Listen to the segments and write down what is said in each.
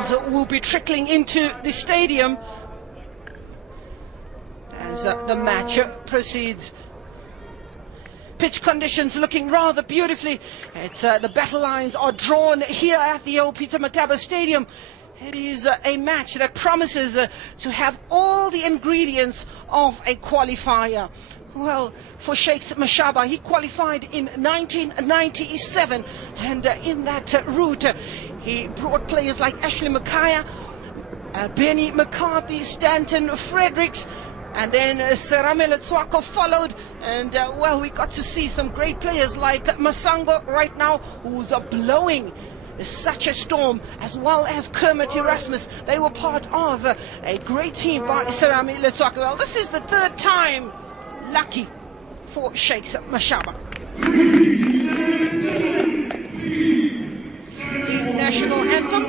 fans will be trickling into the stadium as the match proceeds. Pitch conditions looking rather beautifully. It's the battle lines are drawn here at the old Peter Mokaba Stadium. It is a match that promises to have all the ingredients of a qualifier. Well, for Shakes Mashaba, he qualified in 1997, and in that route, he brought players like Ashley Makaya, Benny McCarthy, Stanton Fredericks, and then Seramele Tswako followed, and well, we got to see some great players like Masango right now, who's blowing such a storm, as well as Kermit Erasmus. They were part of a great team by Seramele Tswako. Well, this is the third time lucky for Shakes Mashaba. The national anthem.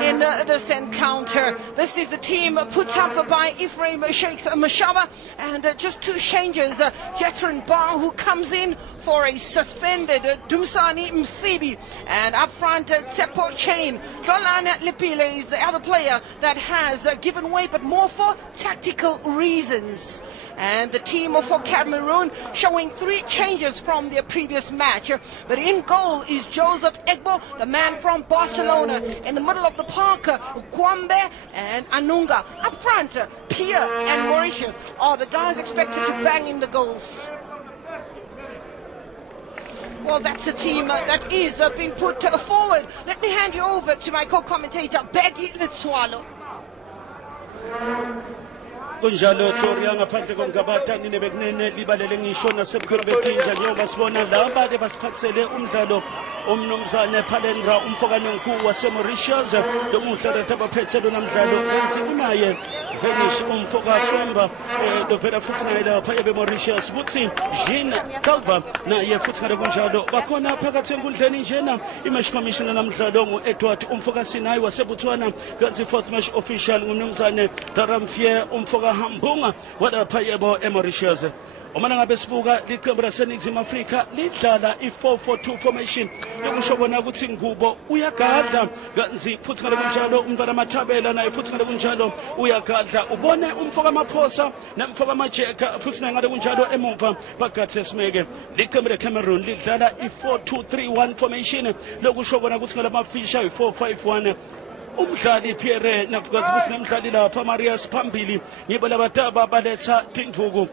In this encounter, this is the team put up by Ephraim Shakes Mashaba, and just two changes. Jetron Bar, who comes in for a suspended Dumsani Msibi, and up front Tsepo Chain. Dolana Lipile is the other player that has given way, but more for tactical reasons. And the team for Cameroon showing three changes from their previous match. But in goal is Joseph Egbo, the man from Barcelona. In the middle of the park, Kwambe and Anunga. Up front, Pierre and Mauritius are the guys expected to bang in the goals. Well, that's a team that is being put forward. Let me hand you over to my co-commentator, Becky Litswalo. Kunjalo Gloria ngaphandle kongabatani nebekunene libalele ngisho nasebukhona bethinja njengoba sibona laba basiphathele umdlalo umnumzane Phalendra umfokane omkhulu waseMauritius lo umdlalo abaphethe lo namdlalo unaye Venish umfoka Swemba lo phela futhi naye lapha ebeMauritius futhi Jean Calva naye futhi ngale kunjalo bakhona phakathi enkundleni njena imatch commissioner namdlalo nguEdward umfoka Sinayi waseBotswana kanti fourth match official ngumnumzane Daramfier umfoka Hambunga walapha yebo eMauritius. Omana ngabe sibuka liqembu laseNingizimu Afrika lidlala i-4-4-2 formation lokusho kona ukuthi ngubo uyagadla kanzi futhi ngale kunjalo umntwana Mathabela naye futhi ngale kunjalo uyagadla ubone umfoka Maphosa nomfoka Majeka futhi naye ngale kunjalo emuva phakathi Smeke. Liqembu leCameroon lidlala i-4-2-3-1 formation lokusho kona ukuthi ngala mafisha i-4-5-1 umdlali Pierre nafukazi kusinemdlali lapha Marius phambili ngibo labataba baletha Tinduku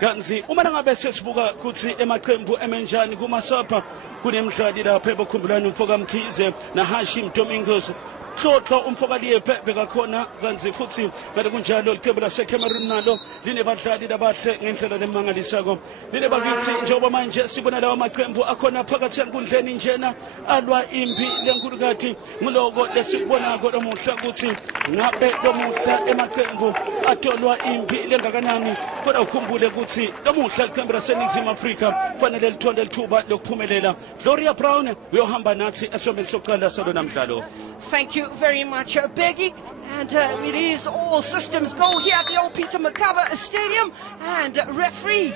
kanzi uma ngabe sesibuka ukuthi emaqembu emenjani kumasapha kunemdlali lapha ebokhumbulana umfoka Mkhize na Hashim Domingos Hlotlo umfoka Liyepe bekakhona kanzi futhi ngale kunjalo liqembu laseCameroon nalo linebadlali labahle ngendlela lemangalisako line bakithi njengoba manje sibona lawa maqembu akhona phakathi enkundleni njena alwa impi lenkulukathi ngiloko lesibonako lomuhla ukuthi ngabe lomuhla emaqembu atolwa impi lengakanani kodwa ukhumbule ukuthi lomuhla liqembu laseNingizimu Afrika fanele lithole lithuba lokuphumelela. Gloria Brown uyohamba nathi esombeni sokuqala salo namdlalo. Thank you very much, Beggy. And it is all systems go here at the old Peter Makaba Stadium. And referee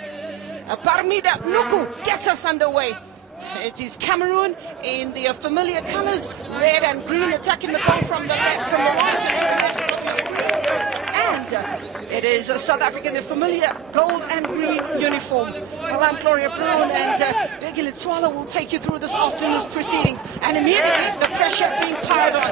Parmida Nuku gets us underway. It is Cameroon in the familiar colors, red and green, attacking the goal from the left, from the right and to the left. And it is South Africa in the familiar gold and green uniform. Well, I'm Gloria Brown, and Becky Litswalo will take you through this afternoon's proceedings. And immediately the pressure being piled on.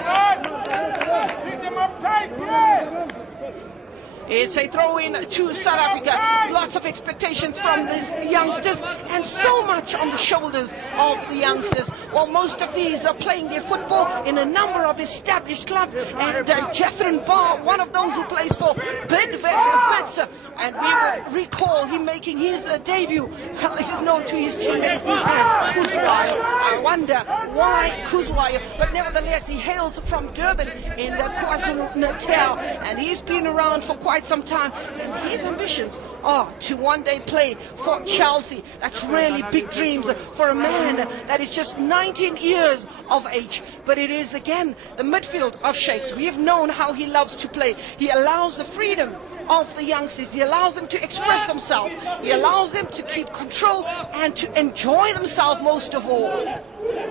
It's a throw-in to South Africa. Lots of expectations from these youngsters and so much on the shoulders of the youngsters. Well, most of these are playing their football in a number of established clubs. And Jethron Barr, one of those who plays for Bidvest, and we will recall him making his debut. He's known to his teammates as Kuzwayo. I wonder why Kuzwayo, but nevertheless he hails from Durban in KwaZulu-Natal, and he's been around for quite some time, and his ambitions are to one day play for Chelsea. That's really big dreams for a man that is just 19 years of age. But it is again the midfield of Shakes. We have known how he loves to play. He allows the freedom of the youngsters. He allows them to express themselves. He allows them to keep control and to enjoy themselves most of all.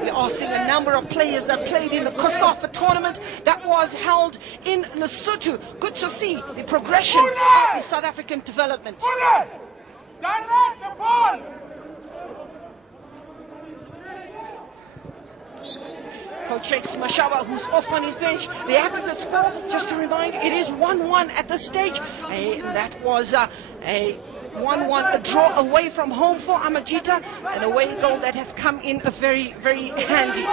We are seeing a number of players that played in the COSAFA tournament that was held in Lesotho. Good to see the progression of the South African development. Coach Shakes Mashaba, who's off on his bench. The aggregate score, just to remind you, it is 1-1 at this stage. That was a 1-1, a draw away from home for Amajita, an away goal that has come in very, very handy.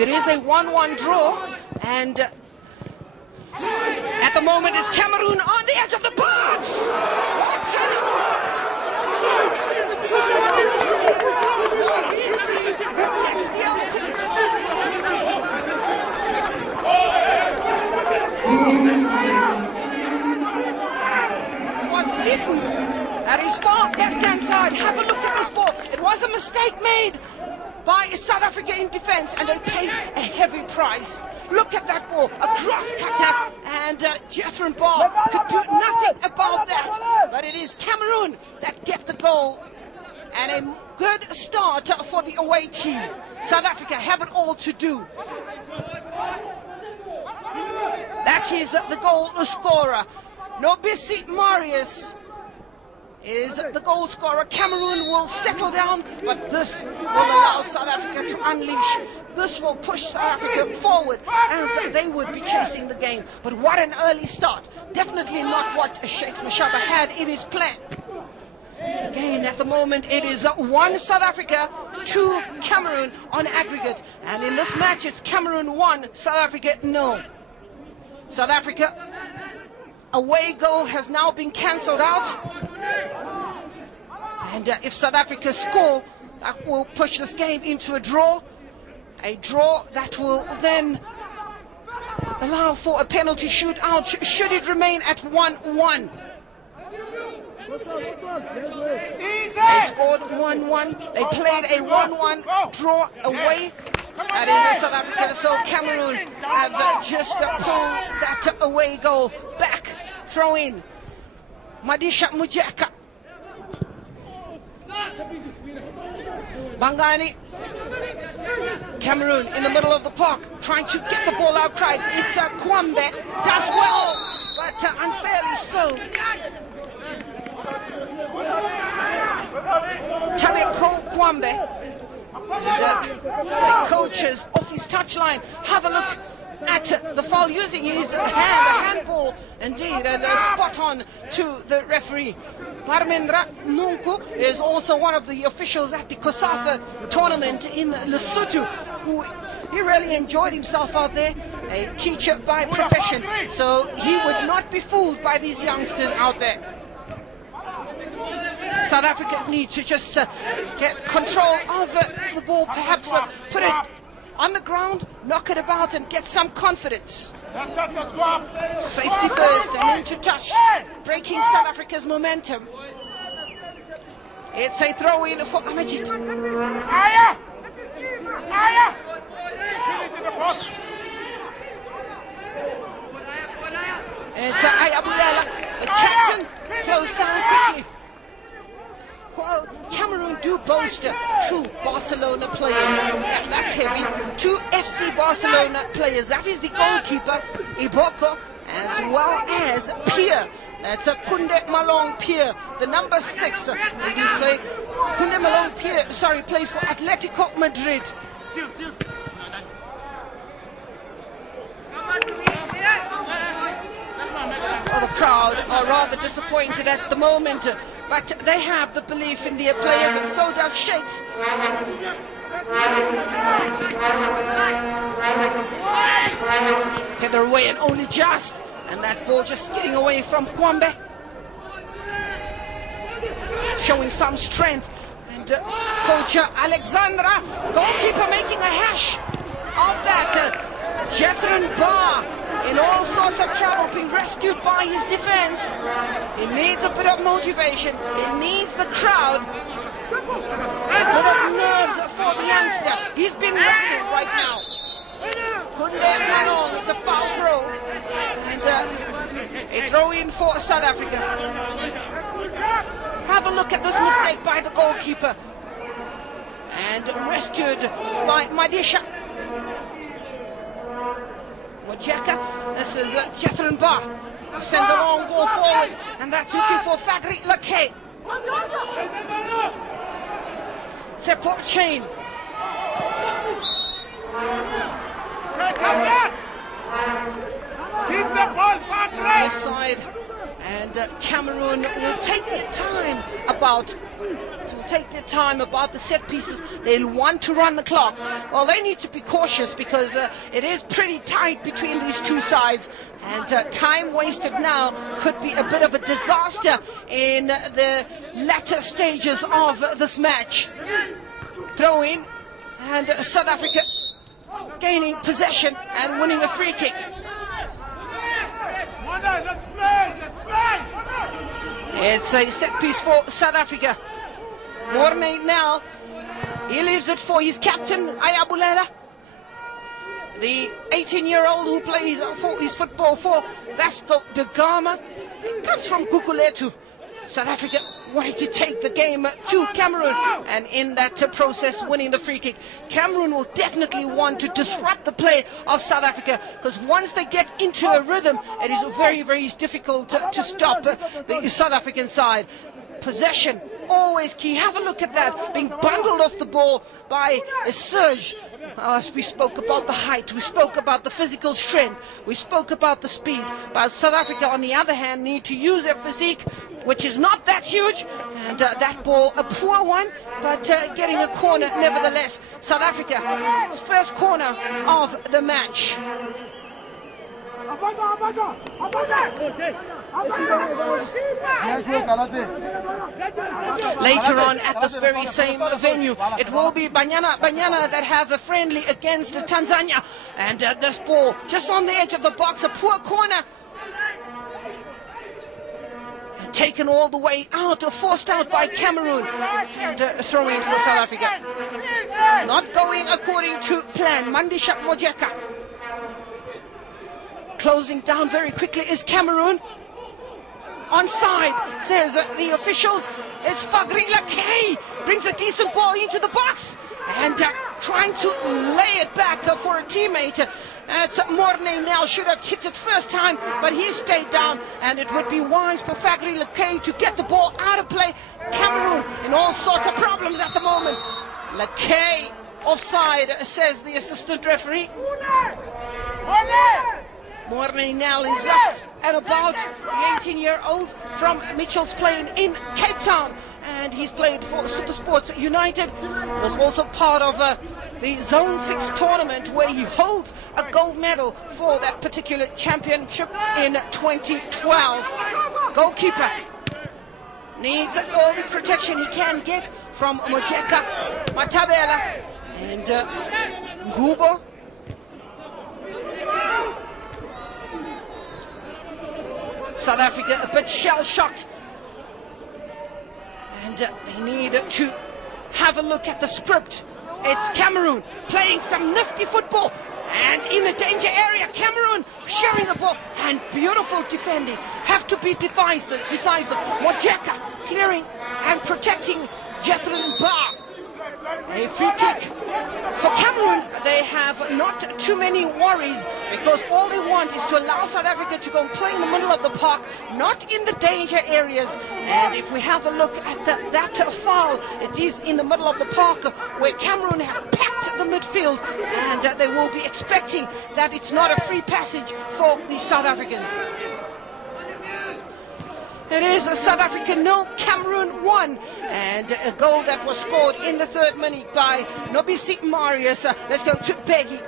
It is a 1-1 draw, and at the moment it's Cameroon on the edge of the box. At his far left-hand side, have a look at this ball. It was a mistake made by South Africa in defense, and they paid a heavy price. Look at that ball, a cross cutter, and Jethron Barr could do nothing about that. But it is Cameroon that get the goal, and a good start for the away team. South Africa have it all to do. That is the goal scorer. Noubissi Marius is the goal scorer. Cameroon will settle down, but this will allow South Africa to unleash. This will push South Africa forward as they would be chasing the game. But what an early start. Definitely not what Shakes Mashaba had in his plan. Again, at the moment it is 1 South Africa, 2 Cameroon on aggregate. And in this match it's Cameroon 1, South Africa 0. South Africa, away goal has now been cancelled out. And if South Africa score, that will push this game into a draw. A draw that will then allow for a penalty shootout should it remain at 1-1. They scored 1-1. They played a 1-1 draw away. That is South Africa. So Cameroon have just pulled that away goal back. Throw in. Madisha Mujeka. Bangani. Cameroon in the middle of the park, trying to get the ball outside. It's Kwambe, does well, but unfairly so. Tabeko Kwambe, the coaches off his touchline. Have a look at the foul using his hand, a handball indeed, and spot on to the referee. Parmendra Nunku is also one of the officials at the Kosafa tournament in Lesotho, who he really enjoyed himself out there, a teacher by profession, so he would not be fooled by these youngsters out there. South Africa need to just get control of the ball, perhaps put it on the ground, knock it about and get some confidence. Safety first and into touch, breaking South Africa's momentum. It's a throw in for Amajit. It's Ayabulala. The captain close down quickly. Well, Cameroon do boast 2 Barcelona players. Yeah, that's heavy. 2 FC Barcelona players. That is the goalkeeper, Iboko, as well as Pierre. That's a Kunde Malong Pierre, the number 6. Kunde Malong Pierre, plays for Atletico Madrid. Well, the crowd are rather disappointed at the moment, but they have the belief in their players, and so does Shakes. Heather away and only just, and that ball just skidding away from Kwambe. Showing some strength, and coach Alexandra, goalkeeper, making a hash of that. Jethron Barr in all sorts of trouble, being rescued by his defense. He needs a bit of motivation. He needs the crowd. A bit of nerves for the youngster. He's been rattled right now. Kunde Malong, it's a foul throw. And a throw in for South Africa. Have a look at this mistake by the goalkeeper. And rescued by Madisha. Wajeka, this is Jethron Barr, sends a long ball forward, and that's looking for Fagri Lake. Seport chain. Keep the ball, Fagri! Offside, and Cameroon will take their time about the set pieces. They'll want to run the clock. Well, they need to be cautious because it is pretty tight between these two sides, and time wasted now could be a bit of a disaster in the latter stages of this match. Throw in, and South Africa gaining possession and winning a free kick. It's a set piece for South Africa. Morne now, he leaves it for his captain, Ayabulela, the 18-year-old who plays for his football for Vasco da Gama. It comes from Guguletu. South Africa wanting to take the game to Cameroon, and in that process winning the free kick. Cameroon will definitely want to disrupt the play of South Africa, because once they get into a rhythm, it is very, very difficult to stop the South African side. Possession, always key. Have a look at that, being bundled off the ball by a surge. We spoke about the height, we spoke about the physical strength, we spoke about the speed. But South Africa, on the other hand, need to use their physique which is not that huge, and that ball a poor one, but getting a corner nevertheless. South Africa's first corner of the match. Later on at this very same venue, it will be Banyana that have a friendly against Tanzania, and this ball just on the edge of the box, a poor corner, taken all the way out, forced out by Cameroon, and throwing for South Africa. Not going according to plan. Mandisha Mojeka. Closing down very quickly is Cameroon. Onside, says the officials. It's Fagri Lakay. Brings a decent ball into the box. And trying to lay it back for a teammate. It's Morne now should have hit it first time, but he stayed down, and it would be wise for Fagri Lakay to get the ball out of play. Cameroon in all sorts of problems at the moment. Lakay offside, says the assistant referee. Morne now is up and about, the 18-year-old from Mitchell's Plain in Cape Town. And he's played for Supersports United. He was also part of the Zone 6 tournament where he holds a gold medal for that particular championship in 2012. Goalkeeper needs all the protection he can get from Mojeka, Matabela, and Ngubo. South Africa a bit shell-shocked. And they need to have a look at the script. It's Cameroon playing some nifty football. And in a danger area, Cameroon sharing the ball. And beautiful defending. Have to be decisive. Mojeka clearing and protecting Jethrin Bar. A free kick for Cameroon. They have not too many worries, because all they want is to allow South Africa to go and play in the middle of the park, not in the danger areas. And if we have a look at that foul, it is in the middle of the park where Cameroon have packed the midfield, and they will be expecting that it's not a free passage for the South Africans. It is South Africa 0, Cameroon 1, and a goal that was scored in the 3rd minute by Noubissi Marius. Let's go to Peggy.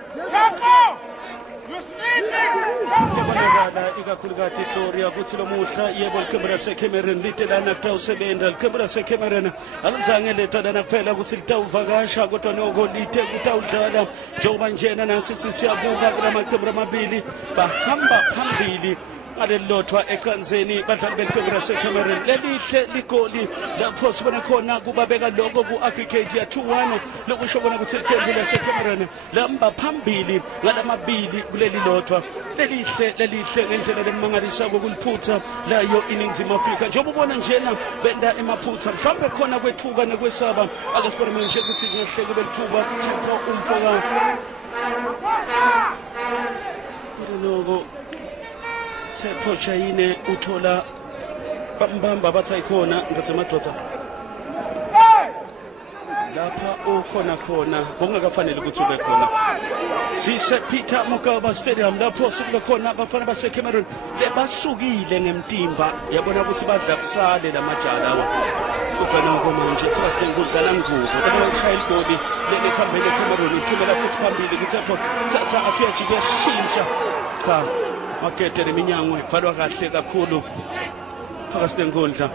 ikakhulukathi Gloria kuthi lo muhla yebo ikhemera seCameroon litelana kutawusebenza ikhemera seCameroon alizange letana kuphela ukuthi litawuvakasha kodwa noko lithe kutawudlala njengoba njena nasithi siyabuka kulamaqembu amabili bahamba phambili alelotwa ecanzeni badlali bekhemera seCameroon lelihle ligoli lapho sibona khona kubabeka lokho ku-aggregate ya 2-1 lokusho bona ukuthi iqembu laseCameroon lihamba phambili ngalamabili kuleli lotwa lelihle ngendlela lemangalisa kokuliphutha layo iningizimu Afrika. Njengoba ubona njena benda emaphutha mhlawumbe khona kwethuka nekwesaba akasibone nje ukuthi ngehle kube lithuba thipha umfoka lokho Sepho Chayine uthola bambamba bathayikhona ngasemadrotha lapha ukhona kungakafanele ukuthi ube khona sise Peter Mokaba Stadium lapho sibe khona abafana baseCameroon lebasukile ngemtimba yabona ukuthi badla kusale lamajala lawa kodwa noko manje first ngudlala ngubo kodwa ushaya igoli lekhambele eCameroon ithumela futhi phambili kuthepho thatha afika jike shintsha cha makete leminyangwe falwa kahle kakhulu phakathi nenkundla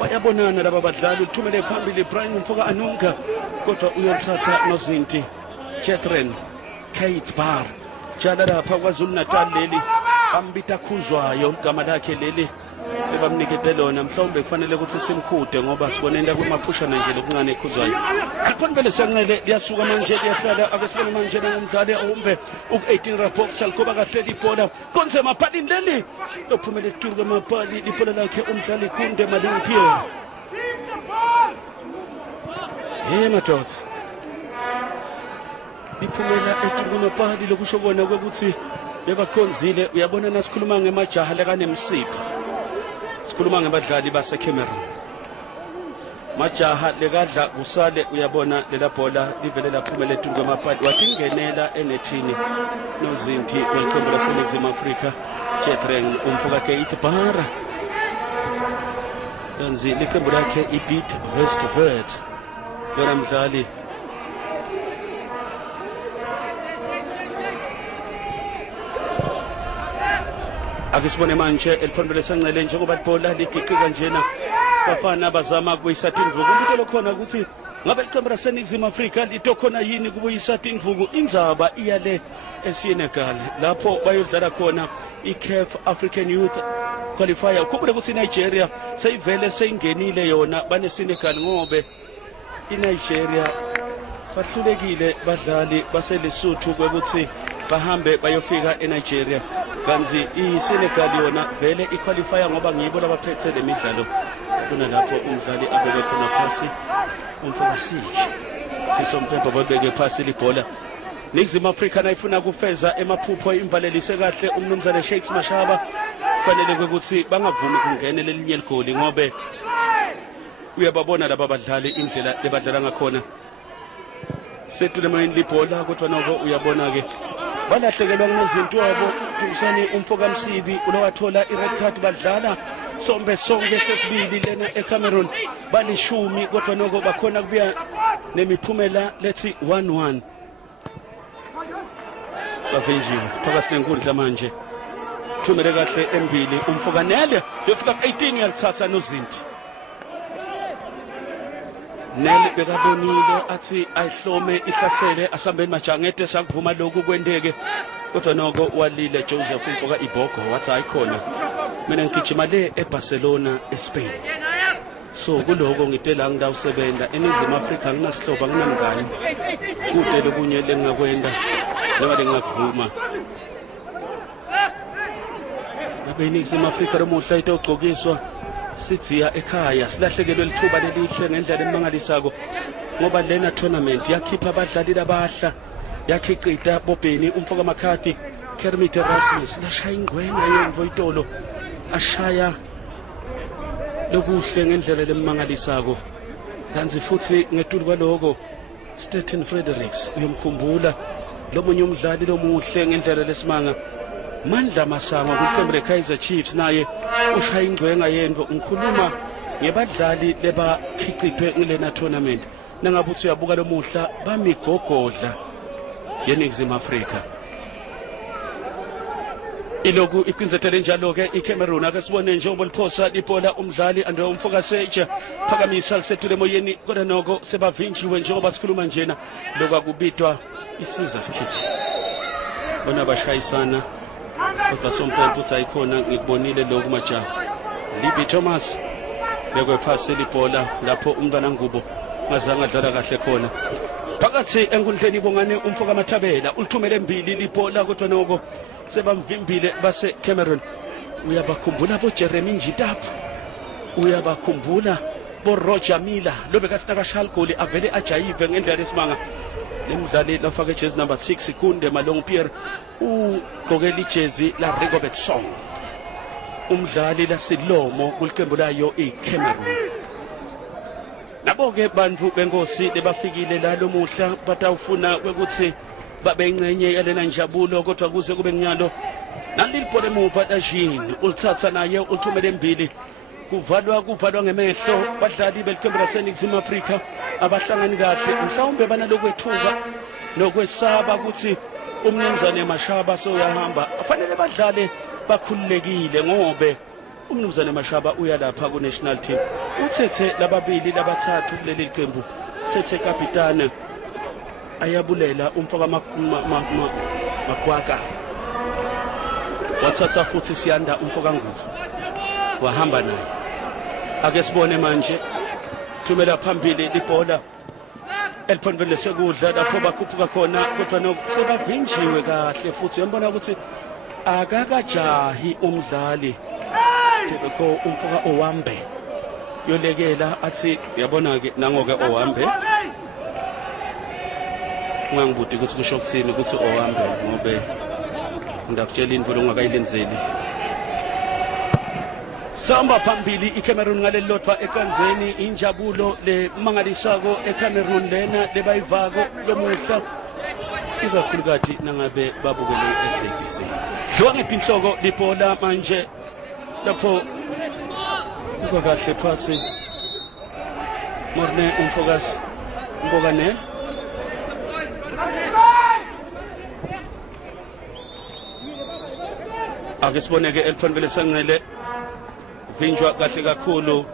bayabonana laba badlali uthumele phambili Brian Mfoka Anunga kodwa uyothatha nozinti Jethrin Kate Bar jala lapha kwaZulu Natal leli ambita khuzwayo igama lakhe leli ebamnikete lona mhlawumbe kufanele ukuthi simkhude ngoba sibonela kumaphushana nje lokuncane ekhuzwayo khona vele senqele liyasuka manje liyahlala akesibona manje ngomdlali ombe u18 Rabox alikuba kahle ibhola konse maphalini leli lophumela etuke maphali ibhola lakhe umdlali Kunde Malimpier madoda liphumela etuke maphali lokusho kona ukuthi bebakhonzile uyabona nasikhuluma ngemajaha lekanemsipho sikhuluma ngebadlali baseCameroon majaha lekadla kusale uyabona lela bhola livele laphumela etunga amaphali wathi ingenela enethini nozinti welcome laseNingizimu Afrika Jethrin Umfoka Kate Bara kanzi liqembu lakhe ibeat Westvert lona mdlali akisibone manje eliphambili lesancele njengoba ibhola ligiqika njena bafana bazama kubuyisa indvuku umuntu lokhona ukuthi ngabe iqembu laseNingizimu Afrika litokhona yini kubuyisa indvuku indzaba iyale eSenegal lapho bayodlala khona iCAF African Youth Qualifier ukhumbule ukuthi iNigeria seyivele seyingenile yona baneSenegal ngobe iNigeria bahlulekile badlali baseLesotho kwekuthi bahambe bayofika eNigeria kanzi iSenegal yona vele iqualifier ngoba ngibo labaphethe lemidlalo kuna lapho umdlali abeke khona phasi umfoka Sisompempa babeke phasi libhola Ningizimu Afrika nayifuna kufeza emaphupho imvalelise kahle umnumzane Shakes Mashaba kufanele ukuthi bangavumi kungene lelinye ligoli ngobe uyababona laba badlali indlela lebadlala ngakhona setule mayini libhola kodwa noko uyabona ke balahlekelwa ngozinto wabo Dumisani umfoka Msibi ulowathola ired card badlala sonke sesibili lena eCameroon balishumi kodwa noko bakhona kubuya nemiphumela lethi 1-1 bavenjiwe phakathi nenkundla manje thumele kahle embili umfoka Nele yofika 18 yalithatha nozinti Nele bekabonile athi ayihlome ihlasele asambeni majangete sakuvuma lokhu kwendeke kodwa noko walile Joseph umfoka Ibogo wathi ayikhona mina ngigijima le eBarcelona eSpain so kuloko ngitela ngidawusebenza eNingizimu Afrika nginasihlobo nginamngani kude lokunye lengakwenda noma lengakuvuma babeNingizimu Afrika lomuhla itogcokiswa sidziya ekhaya silahlekelwe lithuba lelihle ngendlela emangalisako ngoba lena tournament yakhipha abadlali labahla yakhiqita Bobheni umfoka Makhati Kermit Erasmus lashaya ingwenya yemvo itolo ashaya lokuhle ngendlela lemangalisako kanzi futhi ngetulu kwaloko Staten Fredericks uyomkhumbula lomunye umdlali lomuhle ngendlela lesimanga Mandla Masango kwiqembu leKaizer Chiefs naye ushaya ingwenga yemvo ngikhuluma ngebadlali lebakhiqithwe ngilena tournament nangabe uthi uyabuka lomuhla bamigogodla yeNingizimu Afrika iloku iqinzethele njalo ke iCameroon akasibone njengoba liphosa libhola umdlali ande umfoka Seja phakamisa lisetule emoyeni kodwa noko sebavinjiwe njengoba sikhuluma njena lokakubitwa isiza skip bona bashayisana kodwa Sompempa uthi ayikhona ngikubonile lokhu majaha Libi Thomas bekwe phasi libhola lapho umntwana ngubo ngazange adlala kahle khona phakathi enkundleni bongane umfoka Mathabela ulithumele embili libhola kodwa noko sebamvimbile base Cameroon uyabakhumbula bo Jeremy Njitap uyabakhumbula bo Roger Miller lobe kasitaka shalgoli avele ajayive ngendlela lesimanga lemdlali lafaka ijezi number 6 Kunde Malong Pierre ugqokela ijezi la Rigobert Song umdlali lasilomo kuliqembu layo iCameroon nabo ke bantu benkosi lebafikile la lomuhla batawufuna ukuthi babe ingcenye yalena njabulo kodwa kuze kube nyalo nalibhole emuva dajini ulithatha naye ulithumele embili kuvalwa ngemehlo badlali beliqembu laseNingizimu Afrika abahlangani kahle mhlawumbe banalokwethuka nokwesaba ukuthi umnumzane Mashaba soyahamba afanele badlale bakhululekile ngobe umnumzane Mashaba uyalapha ku national team uthethe lababili labathathu kuleli qembu uthethe kapitana ayabulela umfoka Makwaka wathatha futhi Siyanda umfoka Ngubu wahamba naye ake sibone manje thumela phambili libhola eliphambili sekudla lapho bakhuphuka khona kodwa nokusebavinjiwe kahle futhi uyabona ukuthi akakajahi umdlali Tebeko umfoka Owambe yolekela athi uyabona ke nangoke Owambe ungangibudi ukuthi kusho ukuthini ukuthi Owambe ngobe ngakutshela into ongakayilenzeli samba phambili iCameroon ngaleli lotwa ekanzeni injabulo le mangalisako eCameroon lena lebayivako lomuhla ikakhulukazi nangabe babukele SABC dliwa ngetinhloko libhola manje lapho Kahle phasi. Morne umfocus Mbogane. Akesiboneke eliphanvele sangcele vinjwa kahle kakhulu.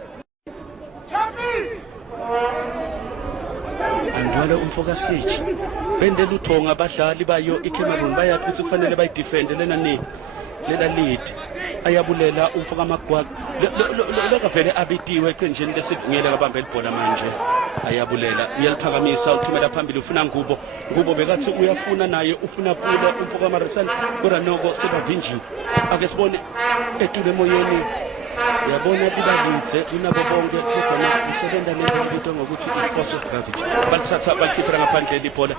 Andwale umfocusich. Bende luthonga abadlali bayo iCameroon bayathi ukuthi kufanele bayidefend lena lela lead. Ayabulela umfoka magwaq lokavele abitiwe eqenjini lesivungele kabambe libhola manje. Ayabulela uyaliphakamisa uthumela phambili ufuna ngubo bekathi uyafuna naye ufuna pula umfoka Marius kodwa noko sebavinjiwe. Ake sibone etule emoyeni yabona libalithe unabo bonke kodwa usebenza nento ngokuthi force of gravity bathatha bakhipha ngaphandle libhola.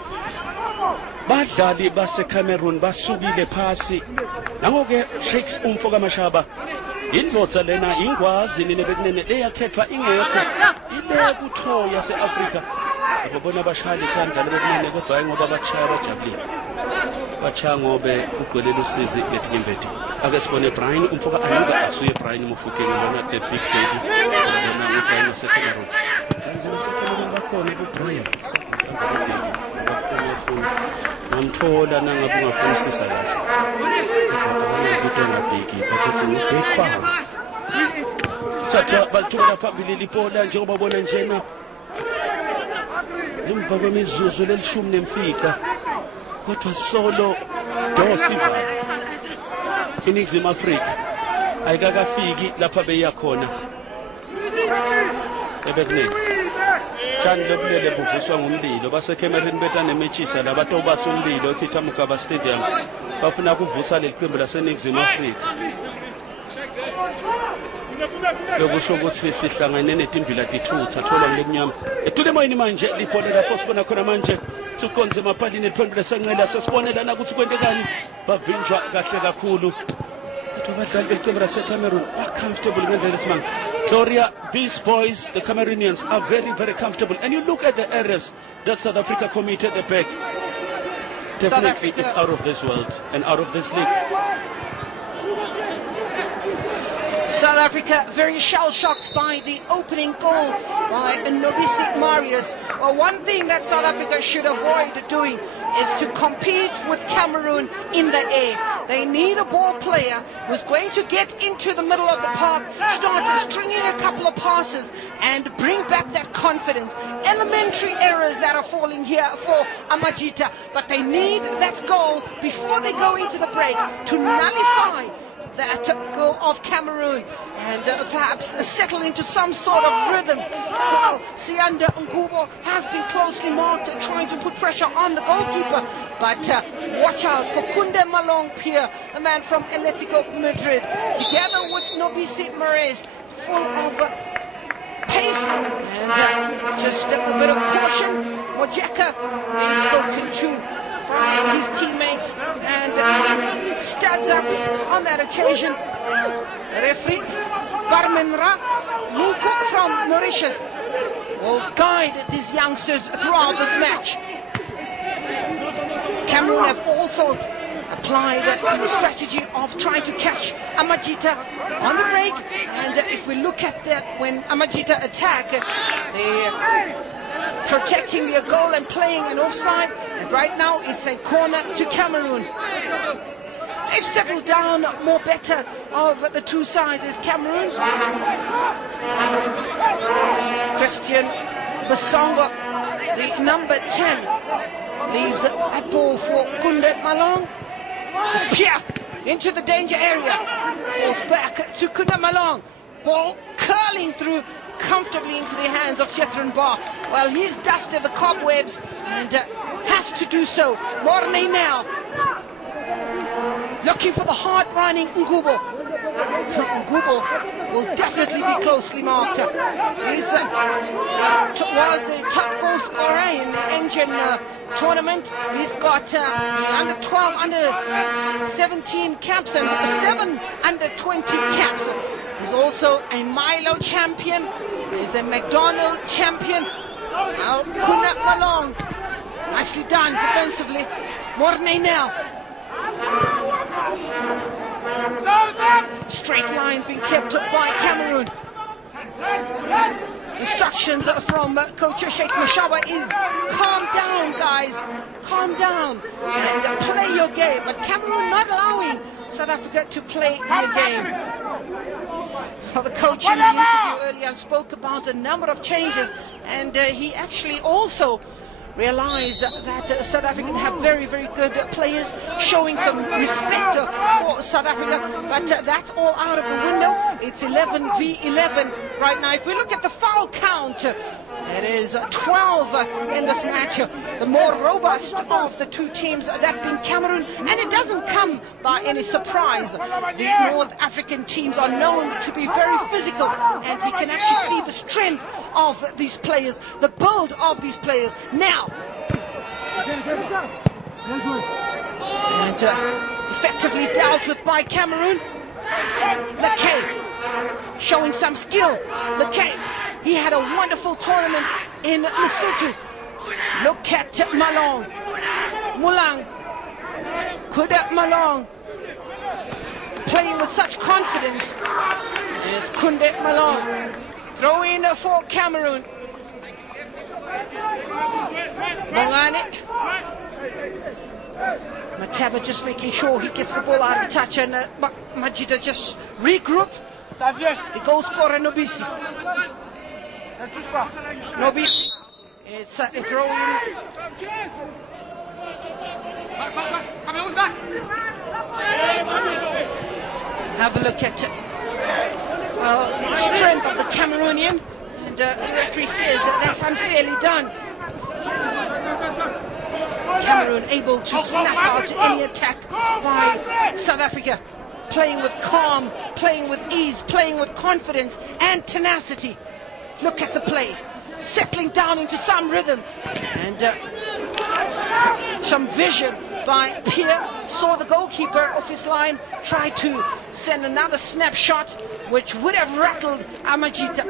Badlali baseCameroon basukile phasi nangoke shakes umfoka mashaba indvodza lena ingwazi ninebekunene leyakhethwa ingekho ile kuthoya seAfrika babona abashali kandla lebekunene kodwa ngoba bachaya bajabulile bachaya ngobe ugwelela usizi letinye imbedi. Ake sibone Brian umfoka ayuka asuye Brian Mofokeng ngibona the big baby ngibona uBrian waseCameroon kanzima seCameroon bakhona uBrian Namthola nangabe ungafunisisa kahle. Ngibheki bakuthi ngibhekwa. Satha balithula phambili libhola njengoba babona njena. Emva kwemizuzu lelishumi nemfica. Kodwa solo dosiva. Iningizimu Afrika ayikakafiki lapha beya khona. Ebekunene. Chani lobulele buvuswa ngumlilo baseCameroon betane mechisa labantu obasa umlilo eThita Mugaba Stadium bafuna kuvusa leliqembu laseNingizimu Afrika. Lokusho ukuthi sihlangane netimbila dithutha thola ngeminyama etule moyini manje lipolela fosibona khona manje sikonze maphalini eliphendule senqela sesibonela na ukuthi kwentekani bavinjwa kahle kakhulu. Abadlali beqembu laseCameroon are comfortable ngendlela esimanga. Gloria, these boys, the Cameroonians, are very, very comfortable. And you look at the errors that South Africa committed at the back. Definitely it's out of this world and out of this league. South Africa very shell-shocked by the opening goal by Noubissi Marius. Well, one thing that South Africa should avoid doing is to compete with Cameroon in the air. They need a ball player who's going to get into the middle of the park, start stringing a couple of passes and bring back that confidence. Elementary errors that are falling here for Amajita, but they need that goal before they go into the break to nullify that goal of Cameroon and perhaps settle into some sort of rhythm. Well, Sianda Ngubo has been closely marked, trying to put pressure on the goalkeeper, but watch out for Kunde Malong Pierre, the man from Atletico Madrid, together with Noubissi Marius, full of pace and just a bit of caution. Mojeka is spoken to by his teammates and stands up on that occasion. Referee Barmenra Muko from Mauritius will guide these youngsters throughout this match. Cameroon have also applied the strategy of trying to catch Amajita on the break, and if we look at that, when Amajita attack, they protecting their goal and playing an offside, and right now it's a corner to Cameroon. They've settled down more better of the two sides is Cameroon. Christian Basongo, the number 10, leaves that ball for Kunde Malong. It's Pierre into the danger area, falls back to Kunde Malong, ball curling through comfortably into the hands of Chetran Bar. Well, he's dusted the cobwebs and has to do so. Mornay now looking for the hard-running Ngubo. Ngubo will definitely be closely marked. He was the top goal scorer in the Engine tournament. He's got under 12, under 17 caps and 7 under 20 caps. He's also a Milo champion. He's a McDonald champion. Kunde Malong, nicely done defensively. Mornay now. Straight line being kept up by Cameroon. Instructions from Coach Sheikh Mashawa is calm down, guys, calm down and play your game. But Cameroon not allowing South Africa to play their game. The coach in the interview earlier spoke about a number of changes, and he actually also realize that South Africa have very, very good players showing some respect for South Africa, but that's all out of the window. It's 11 v 11 right now. If we look at the foul count, it is 12 in this match. The more robust of the two teams, that being Cameroon, and it doesn't come by any surprise. The North African teams are known to be very physical, and we can actually see the strength of these players, the build of these players. Now, and effectively dealt with by Cameroon. Lekay showing some skill. Lekay, he had a wonderful tournament in Lesotho. Look at Malong. Mulang. Kuda Malong. Playing with such confidence. There's Kunde Malong. Throw in for Cameroon. Mongane. Mataba just making sure he gets the ball out of touch, and Majida just regroup. The goal scorer Noubissi. Noubissi. It's a throw in. Have a look at the strength of the Cameroonian, and the referee says that's unfairly done. Cameroon able to snuff out any attack by South Africa, playing with calm, playing with ease, playing with confidence and tenacity. Look at the play, settling down into some rhythm, and some vision by Pierre. Saw the goalkeeper off his line, tried to send another snapshot which would have rattled Amajita.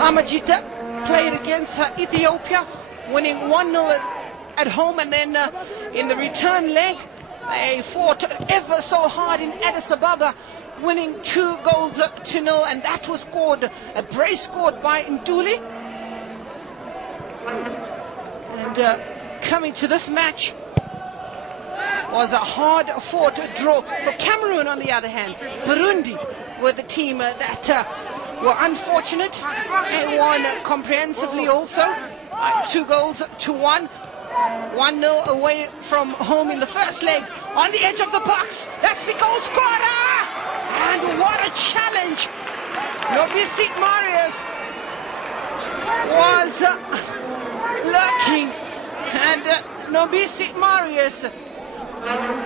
Amajita played against Ethiopia, winning 1-0 at home, and then in the return leg they fought ever so hard in Addis Ababa, winning 2-0, and that was scored, a brace scored by Nduli. And coming to this match was a hard-fought draw for Cameroon. On the other hand, Burundi were the team that were unfortunate and won comprehensively also, 2-1. 1-0 away from home in the first leg. On the edge of the box, that's the goal scorer! And what a challenge! Noubissi Marius was lurking, and Noubissi Marius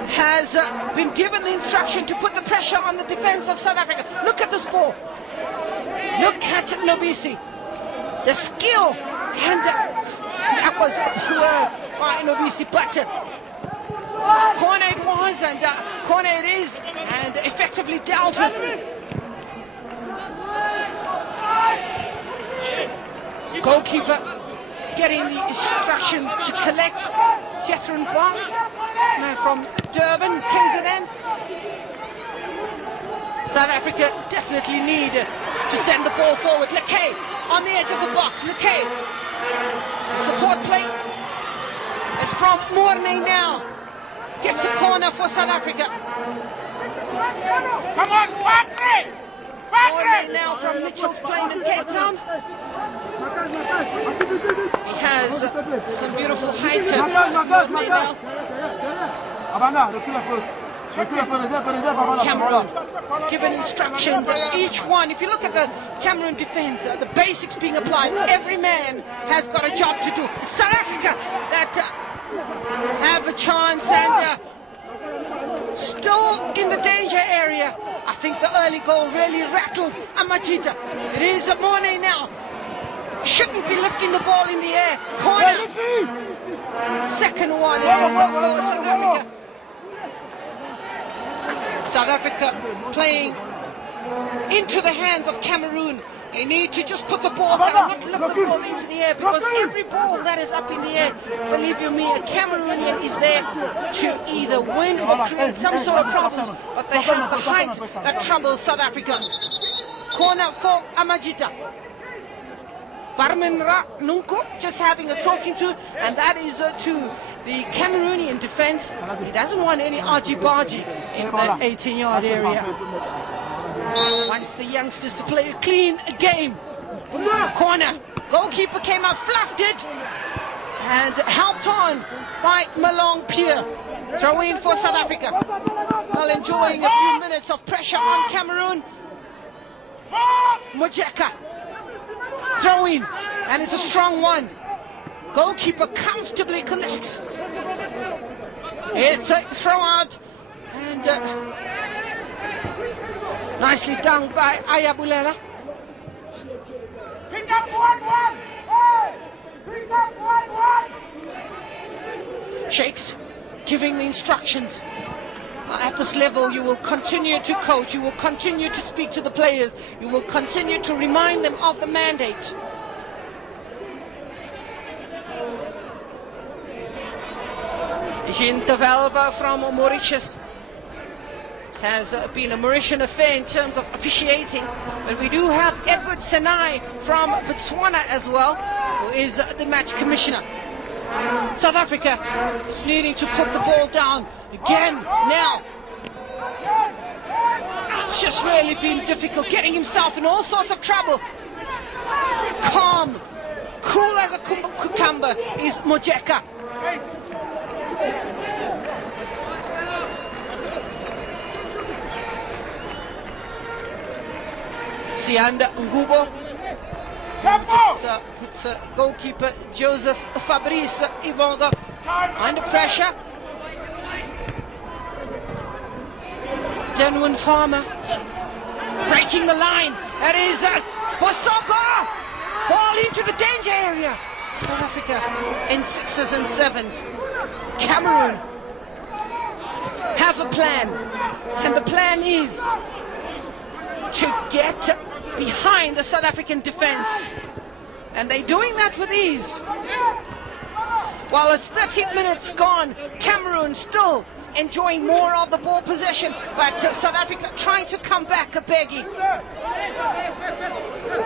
has been given the instruction to put the pressure on the defense of South Africa. Look at this ball. Look at Noubissi. The skill, and that was poor by Noubissi, but corner it was, and corner it is, and effectively dealt with. Goalkeeper getting the instruction to collect. Jethron Bar from Durban, KZN. South Africa definitely need to send the ball forward. Lekay on the edge of the box. Lekay. Support play is from Mornay now. Gets a corner for South Africa. Come on, Patrick! Mornay now from Mitchell's playing in Cape Town. He has some beautiful height. Mornay now. Cameroon given instructions, each one. If you look at the Cameroon defense, the basics being applied, every man has got a job to do. It's South Africa that have a chance, and still in the danger area. I think the early goal really rattled Amajita. It is Mornay now. Shouldn't be lifting the ball in the air. Corner. Second one is for South Africa. South Africa playing into the hands of Cameroon They need to just put the ball down, not lift the ball into the air, because every ball that is up in the air, believe you me, a Cameroonian is there to either win or create some sort of problems, but they have the height that troubles South Africa. Corner for Amajita. Barmenra Nunko just having a talking to, and that is to the Cameroonian defense. He doesn't want any argy-bargy in the 18-yard area. Wants the youngsters to play a clean game. Corner. Goalkeeper came up, fluffed it, and helped on by Malong Pierre. Throw in for South Africa. While enjoying a few minutes of pressure on Cameroon. Mojeka. Throw in, and it's a strong one. Goalkeeper comfortably collects. It's a throw out, and nicely done by Ayabulela. Pick up 1-1. Hey! Pick up 1-1. Shakes, giving the instructions. At this level, you will continue to coach, you will continue to speak to the players, you will continue to remind them of the mandate. Jean Tavalba from Mauritius. It has been a Mauritian affair in terms of officiating, but we do have Edward Senai from Botswana as well, who is the match commissioner. South Africa is needing to put the ball down again now. It's just really been difficult, getting himself in all sorts of trouble. Calm, cool as a cucumber is Mojeka. Sianda Ngubo. Puts goalkeeper Joseph Fabrice Ivongo under pressure. Genuine Farmer breaking the line. That is Bosoko. Ball into the danger area. South Africa in 6s and 7s. Cameroon have a plan, and the plan is to get behind the South African defense, and they're doing that with ease. While it's 13 minutes gone, Cameroon still enjoying more of the ball possession, but South Africa trying to come back a beggy.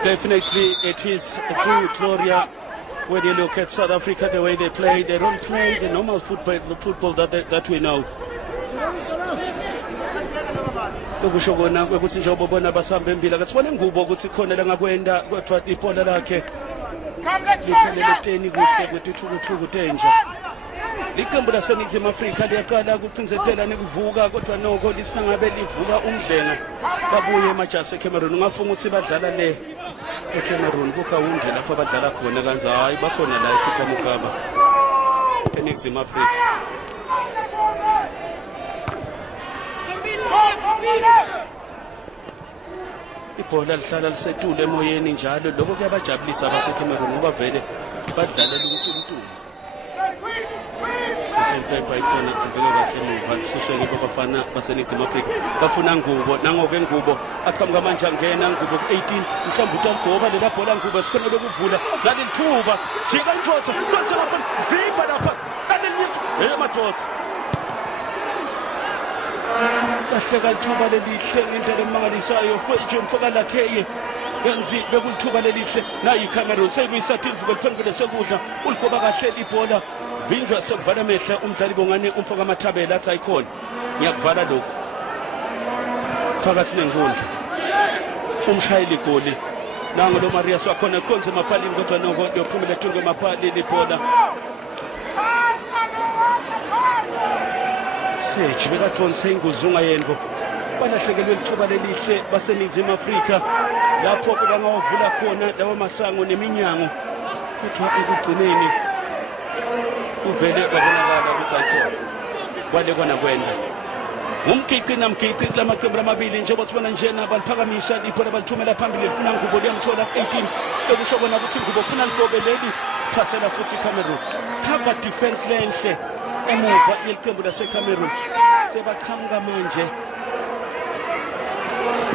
Definitely it is true, Gloria. When you look at South Africa, the way they play, they don't play the normal football that we know. Lokusho kona ukuthi nje ubona basihamba embila kasibone Ngubo ukuthi khona la ngakwenda kodwa ipola lakhe lithelele kuhle kwethu danger. Iqembu laseNingizimu Afrika liyaqala ukucinzethela nekuvuka kodwa noko lisingabe livuka umdlenga babuye emajasi eCameroon. Ungafunga ukuthi badlala le eCameroon kukhawundi lapho badlala khona kanza hayi bakhona la eFika Mugaba eNingizimu Afrika. Ibhola lihlala lisetule emoyeni njalo, lokho kuyabajabulisa abaseCameroon ngoba vele badlalela uNkulunkulu. Sisempempa ikhona kubheka kahle emuva sisuswe ngibo bafana baseNingizimu Afrika bafuna Ngubo nangoke Ngubo aqhamuka manje angena Ngubo ku18 mhlawumbe uTalgoba lela bhola Ngubo sikhona lokuvula lalithupha jika intsotha konke lapha vimba lapha lalelithu emadodza kahle kalthuba lelihle ngendlela emangalisayo futhi umfoka lakheye kanzi bekulithuba lelihle nayi iCameroon seyisathi ivuka liphendule sekudla uligoba kahle ibhola vinjwa sekuvala amehla umdlali bongane umfoka amathabela athi ayikhona ngiyakuvala lokho phakathi nenkundla umshayeli igoli nango lo Marius wakhona konze emaphalini kodwa noko yophumela etunge emaphalini ibhola sethi bekathonse inguzunga yenbo balahlekelwe lithuba lelihle baseNingizimu Afrika lapho kubangawavula khona lawo masango neminyango kodwa ekugcineni uvele babonakala ukuthi ayikhona kwale kona kwenda umkhiqi namkhiqi kulamaqembu amabili njengoba sibona njena baliphakamisa ibhola balithumela phambili lifuna Ngubo liyamthola 18 lokusho kona ukuthi Ngubo ufuna ligobe leli phasela futhi iCameroon cover defense lenhle emuva yeqembu laseCameroon sebaqhamuka manje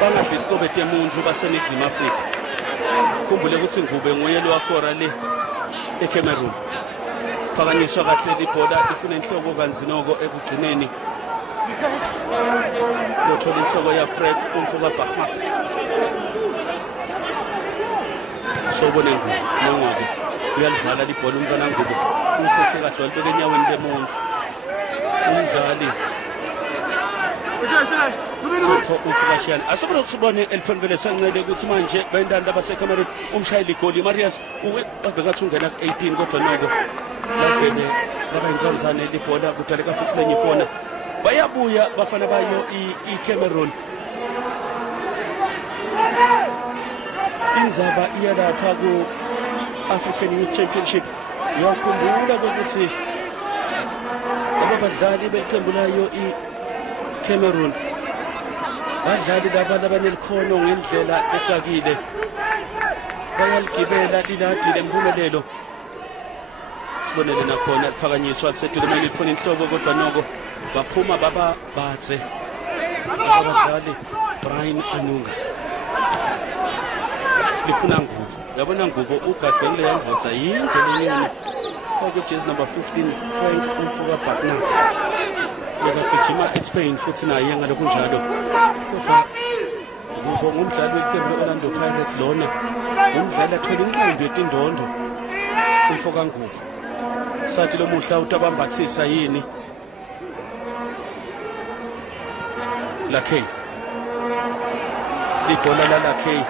bangadli igobe temuntu baseNingizimu Afrika khumbule ukuthi Ngube nguye lo wakora le eCameroon phakanyiswa kahle libhola ifuna inhloko kanzinoko ekugcineni lothola inhloko ya Fred umfuka Bahma sobone Ngube uyalidlala libhola umntwana Ngube uthethe kahle walibeka enyaweni lemuntu umdlali Ukashiyana asibona usibone eliphendule sancele ukuthi manje bayindanda baseCameroon umshayeli igoli Marius ubekathi ungena ku18 kodwa noko lavele babayinzanzane libhola kudaleka futhi lenye ikona bayabuya bafana bayo iCameroon inzaba iyalapha ku African Youth Championship yakhumbula ukuthi abadlali beqembu layo iCameroon badlali laba abanelikhono ngendlela ecakile bayaligibela liladile impumelelo sibonele nakhona liphakanyiswa lisedolomeni lifuna inhloko kodwa noko baphuma baba batse abadlali Brian Anunga lifuna Ngube yabona Ngube ugadwele yamvotsa yindlela fake jezi number 15 Frank umfuka Bahna bekagijima eSpain futhi naye ngalokho njalo kodwa Ngube ngumdlali weqembu Orlando Pirates lona umdlali athola inqindi yetindondo umfoka Ngube sathi lo muhla utabambathisa yini lakhe libhola la lakhe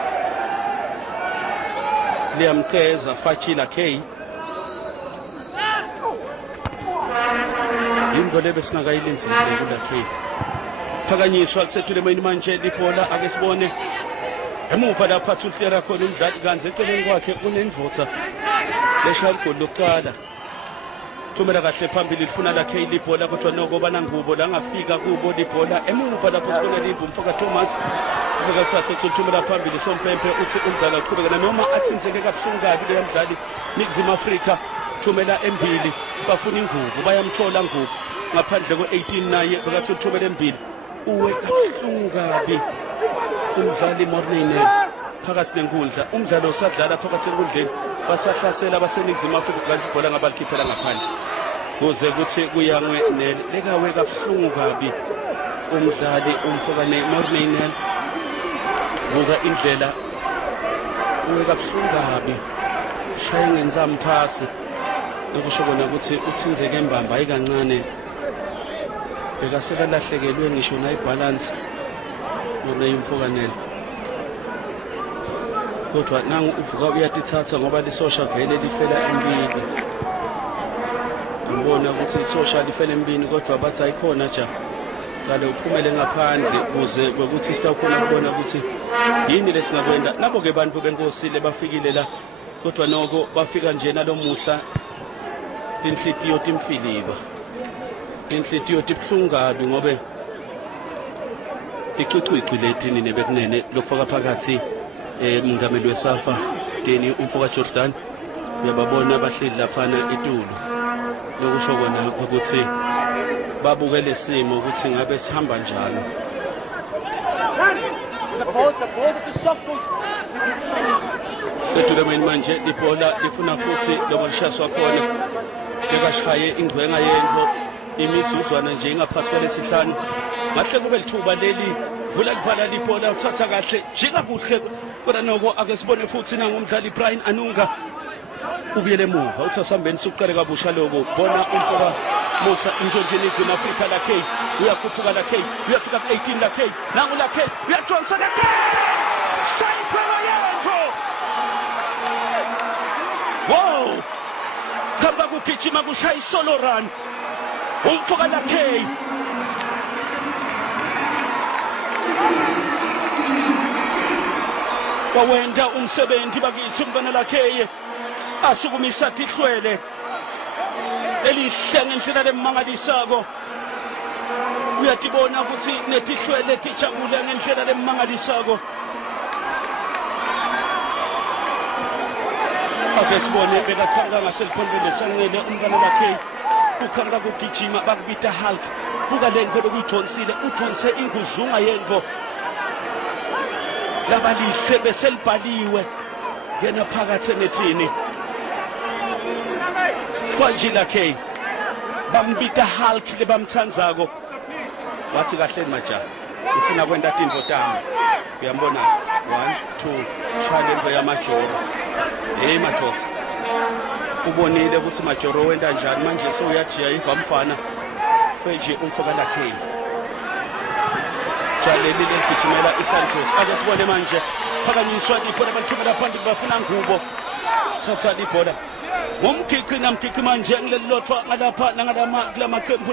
liyamkeza fachi lakhe ingole besingakayilinzile kulakhe phakanyiswa kusethulemeni manje libhola ake sibone emuva lapha uhlera khona umdlali kanze eceleni kwakhe unendvotsa leshaya igoli lokuqala thumela kahle phambili lifuna lakhe libhola kodwa noko bana Ngube la ngafika kubo libhola emuva lapho sibona libhu umfoka Thomas ubeka sathe thumela phambili Sompempe uthi umdlalo uqhubeka noma athinzeke kabuhlungu kabi lo mdlali Nixim Africa thumela embili bafuna Ngube bayamthola Ngube ngaphandle ko18 naye bekathi uthumela embili uwe kabuhlungu kabi umdlali Morney phakathi nenkundla umdlalo usadlala phakathi enkundleni basahlasela baseNingizimu Afrika ngazibhola ngabalikhiphela ngaphandle kuze kuthi kuyangwe lekawe kabuhlungu kabi umdlali umfoka Morney buka indlela uwe kabuhlungu kabi ushaye ngenzama phasi nokusho kona ukuthi uthinzeke embamba ayikancane bekaseka lahlekelwe ngisho na ibalance nona imfokanele kodwa nangu uvuka uyatithatha ngoba lisosha vele lifela embili ngibona ukuthi isosha lifela embili kodwa bathi ayikhona ja qale uphumele ngaphandle kuze ukuthi sitawukhona ukubona ukuthi yini lesingakwenda nabo ke bantu benkosile bafikile la kodwa noko bafika nje nalomuhla tinhlitiyo timfiliba inhlitiyo tibhlungu kabi ngobe icwicwi letini nebekunene lokufaka phakathi umongameli weSAFA Deni umfoka Jordan uyababona abahleli laphana eTulu lokusho kona ukuthi babuke lesimo ukuthi ngabe sihamba njani sethulemeni manje libhola lifuna futhi lobolishaswa khona bekashaye ingcwenga yendlo imizuzwana nje ingaphansi kwalesihlanu ngahle kube lithuba leli vula livala libhola uthatha kahle jika kuhle kodwa noko ake sibone futhi nangumdlali Brian Anunga ubuyele emuva uthi asambeni siqale kabusha lokho bona umfoka Musa injonjeni Nixim Africa lakhe uyakhuphuka lakhe uyafika ku18 lakhe nangu lakhe uyatshonsa lakhe sayiphela yethu wow khamba kugijima kushaya isolo run umfoka lakhe wawenda umsebenzi bakithi umntwana lakhe asukumisa tihlwele elihle ngendlela lemangalisako uyatibona ukuthi netihlwele tijabule ngendlela lemangalisako ake sibone bekakhanga ngaseliphombele sancele umntwana lakhe ukhanga kugijima bakubita Hulk buka lento lokuyidonsile udonse inguzunga yendvo labalihle beselibhaliwe ngena phakathi enethini Fajila K bambita Hulk lebamthandzako wathi kahle majaha ufuna kwenda tinto tami uyambona 1 2 challenge yamajoro hey madoda ubonile ukuthi majoro wenda njani manje so uyajiya iva mfana feje umfoka lakhe Chaleli legijimela iSantos ake sibone manje phakanyiswa ibhola banthumela phambili bafuna ngubo thatha ibhola ngumkhikhi namkhikhi manje ngilelotwa ngalapha ngalama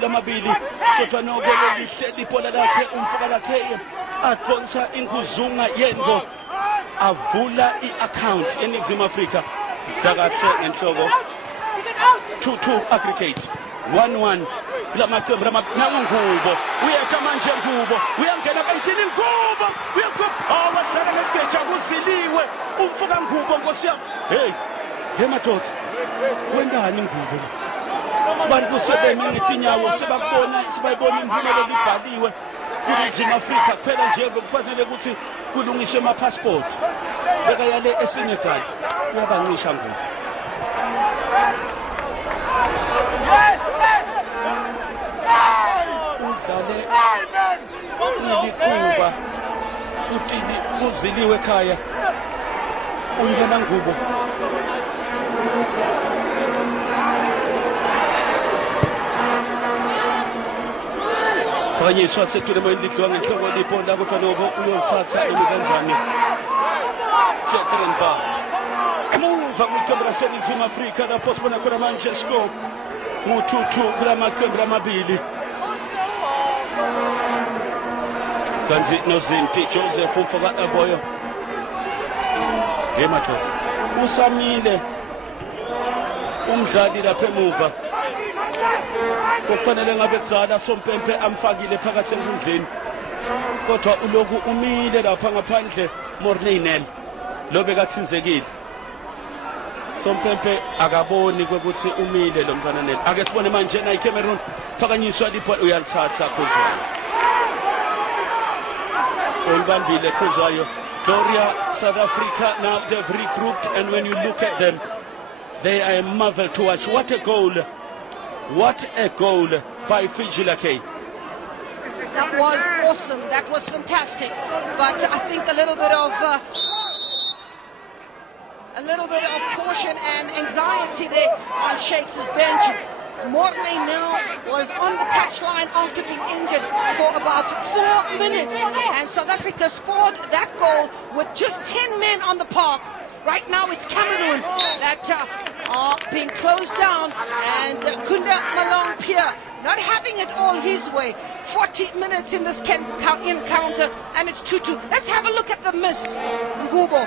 amabili kodwa noko lihle ibhola lakhe umfoka lakhe athonsa inkuzunga yendo avula iaccount eNingizimu Afrika zakahle enhloko 2-2 aggregate 1-1 lamaqembu nangubo uyetha manje ngubo uyangena kayithini ngubo uyakhupha wadlala ngegeja kuziliwe umfuka ngubo nkosi yami hey madoda wendani ngubo sibantu kusebeme ngetinyawo sibayibona imvumelelo ibhaliwe kuNingizimu Afrika kuphela nje kufanele ukuthi kulungiswe ama passport beka yale eSenegal uyabancisha ngubo udlale ilikuba utili kuziliwe ekhaya ungena ngubo phakanyiswa sethule mayindidliwa ngenhloko libhola kodwa noko uyolithatha kanjani Catherine Bar muva kwiqembu laseNingizimu Afrika lapho sibona khona manje score ngu-2-2 kulamaqembu amabili kanti nozinti Joseph umfoka aboyo madoda usamile umdlali lapha emuva kufanele ngabe kudzala Sompempe amfakile phakathi enkundleni kodwa uloku umile lapha ngaphandle Morninel lobe kathinzekile Sompempe akaboni ukuthi umile lo mntwana nel ake sibone manje na iCameroon phakanyiswa libhola uyalithatha Khuzwayo olibambile Khuzwayo Gloria South Africa now they've regrouped and when you look at them they are a marvel to watch. What a goal by Fijila K. That was awesome, that was fantastic, but I think a little bit of caution and anxiety there on Shakes' bench. Mortley now was on the touchline after being injured for about 4 minutes, and South Africa scored that goal with just 10 men on the park. Right now it's Cameroon that are being closed down, and Kunda Malone Pierre not having it all his way. 40 minutes in this encounter, and it's 2-2. Let's have a look at the miss, Ngubo.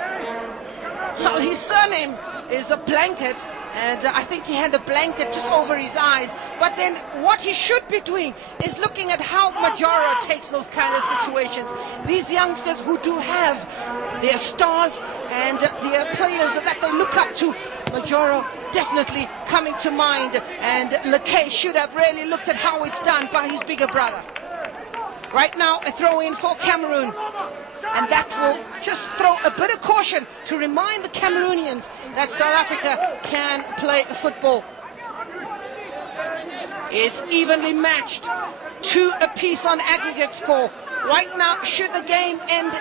Well, his surname is a blanket, and I think he had a blanket just over his eyes. But then what he should be doing is looking at how Majoro takes those kind of situations. These youngsters who do have their stars and their players that they look up to, Majoro definitely coming to mind, and Lekay should have really looked at how it's done by his bigger brother. Right now, a throw-in for Cameroon, and that will just throw a bit of caution to remind the Cameroonians that South Africa can play football. It's evenly matched, 2 apiece on aggregate score. Right now, should the game end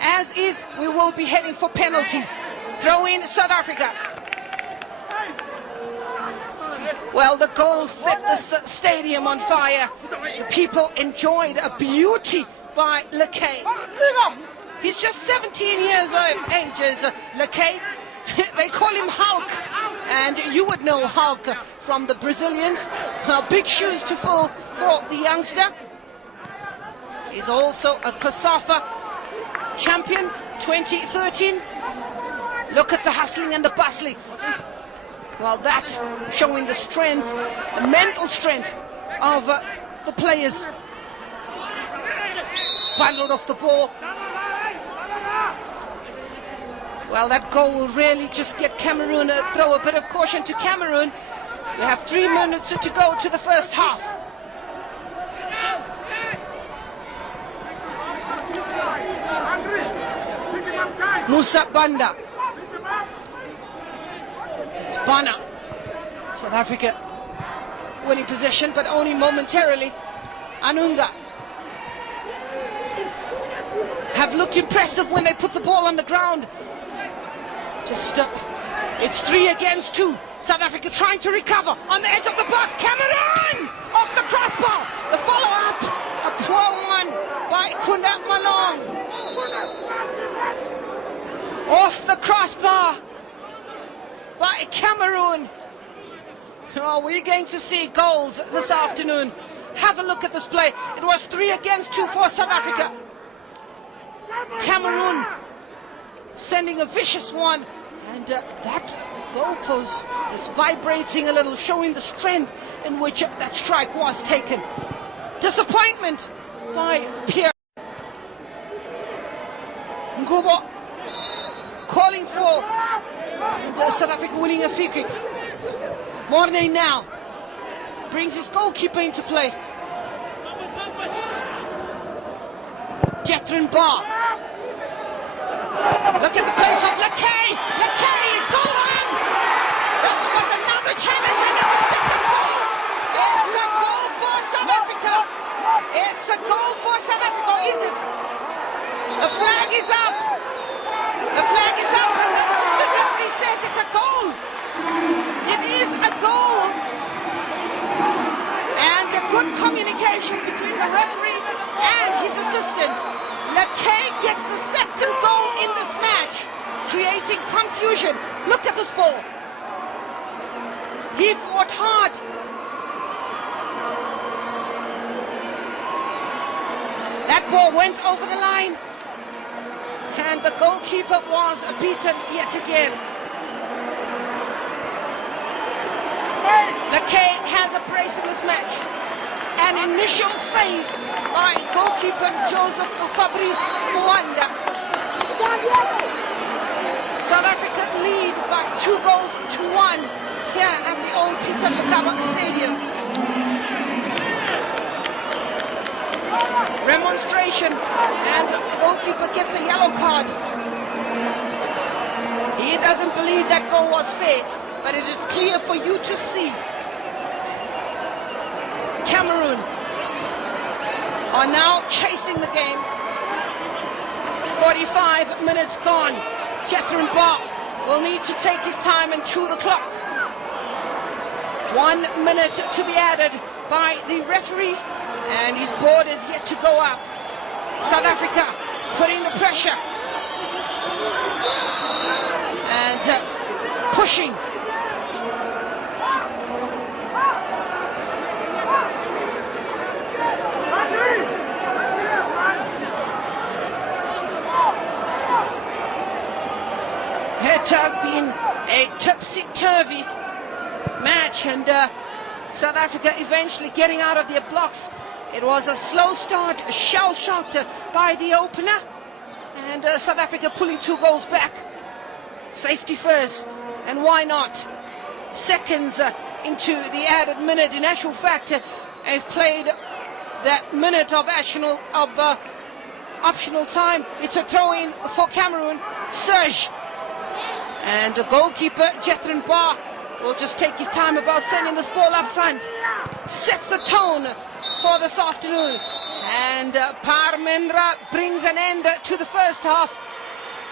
as is, we will be heading for penalties. Throw in South Africa. Well, the goal set the stadium on fire. The people enjoyed a beauty by Lekay. He's just 17 years of age, Lekay. They call him Hulk, and you would know Hulk from the Brazilians. Big shoes to fill for the youngster. He's also a COSAFA champion 2013. Look at the hustling and the bustling. Well, that showing the strength, the mental strength of the players. Bundled off the ball. Well, that goal will really just get Cameroon, throw a bit of caution to Cameroon. We have 3 minutes to go to the first half. Musa Banda. It's Bana. South Africa winning possession, but only momentarily. Anunga have looked impressive when they put the ball on the ground. Just it's 3 against 2. South Africa trying to recover on the edge of the box. Cameroun off the crossbar. The follow-up, a poor one by Kunda Malong. Off the crossbar by Cameroun. Oh, we're going to see goals this afternoon. Have a look at this play. It was 3 against 2 for South Africa. Cameroun sending a vicious one, and that goalpost is vibrating a little, showing the strength in which that strike was taken. Disappointment by Pierre. Ngubo calling for, and South Africa winning a free kick. Mornay now brings his goalkeeper into play. Jethrin Barr. Look at the pace of Lakay. Lakay is goal on. This was another challenge, and it's the second goal. It's a goal for South Africa. It's a goal for South Africa, is it? The flag is up. The flag is up, and the assistant referee says it's a goal. It is a goal. And a good communication between the referee and his assistant. Lakay gets the second goal in this match, creating confusion. Look at this ball. He fought hard. That ball went over the line, and the goalkeeper was beaten yet again. Lakay has a brace in this match. An initial save by goalkeeper Joseph Fabrice Mwanda. South Africa lead by 2 goals to 1 here at the old Peter Mokaba Stadium. Remonstration, and the goalkeeper gets a yellow card. He doesn't believe that goal was fair, but it is clear for you to see. Cameroun are now chasing the game. 45 minutes gone. Jethrin Barr will need to take his time and chew the clock. 1 minute to be added by the referee, and his board is yet to go up. South Africa putting the pressure and pushing. It has been a topsy-turvy match, and South Africa eventually getting out of their blocks. It was a slow start, shell-shocked by the opener, and South Africa pulling 2 goals back. Safety first, and why not? Seconds into the added minute. In actual fact, they've played that minute of optional time. It's a throw-in for Cameroun. Serge. And the goalkeeper, Jethrin Barr, will just take his time about sending this ball up front. Sets the tone for this afternoon. And Parmendra brings an end to the first half.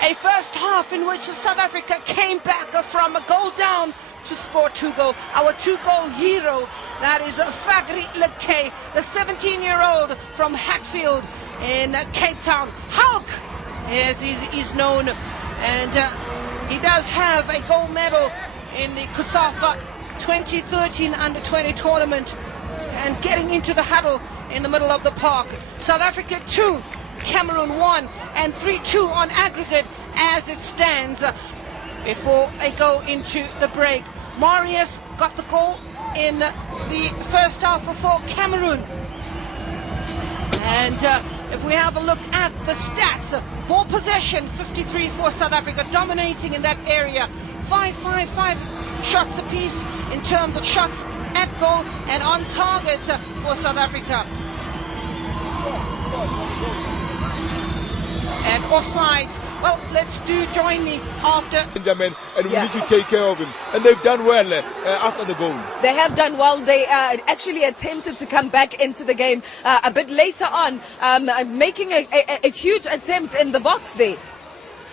A first half in which South Africa came back from a goal down to score 2 goals. Our 2-goal hero, that is Fagri Lakay, the 17-year-old from Hatfield in Cape Town. Hulk, as he's known. And he does have a gold medal in the COSAFA 2013 Under-20 tournament, and getting into the huddle in the middle of the park. South Africa 2, Cameroun 1, and 3-2 on aggregate as it stands before they go into the break. Marius got the goal in the first half for Cameroun. And if we have a look at the stats, ball possession 53 for South Africa, dominating in that area. 5 shots apiece in terms of shots at goal and on target for South Africa. And offside. Well, let's do join me after. Benjamin, and we need to take care of him. And they've done well after the goal. They have done well. They actually attempted to come back into the game a bit later on, making a huge attempt in the box there.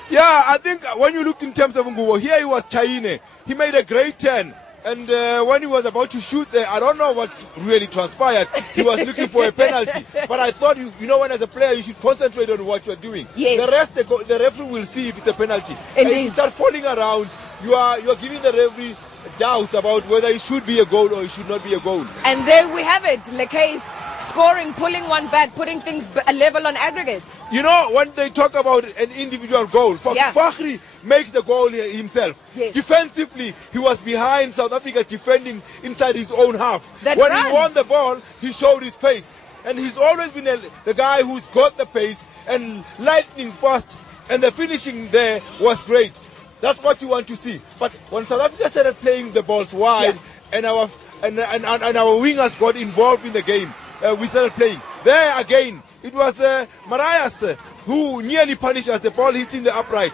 Yeah, I think when you look in terms of Ngubo, here he was Chaine. He made a great turn. And when he was about to shoot there, I don't know what really transpired. He was looking for a penalty. But I thought, you know, when as a player, you should concentrate on what you're doing. Yes. The rest, the referee will see if it's a penalty. Indeed. And if you start falling around, you are giving the referee doubts about whether it should be a goal or it should not be a goal. And there we have it. Lekay scoring, pulling one back, putting things a level on aggregate. You know, when they talk about an individual goal, Fakhri makes the goal himself. Yes. Defensively, he was behind South Africa defending inside his own half. When he won the ball, he showed his pace. And he's always been the guy who's got the pace and lightning fast. And the finishing there was great. That's what you want to see. But when South Africa started playing the balls wide and our wingers got involved in the game, we started playing. There again, it was Marius who nearly punished us, the ball hitting the upright.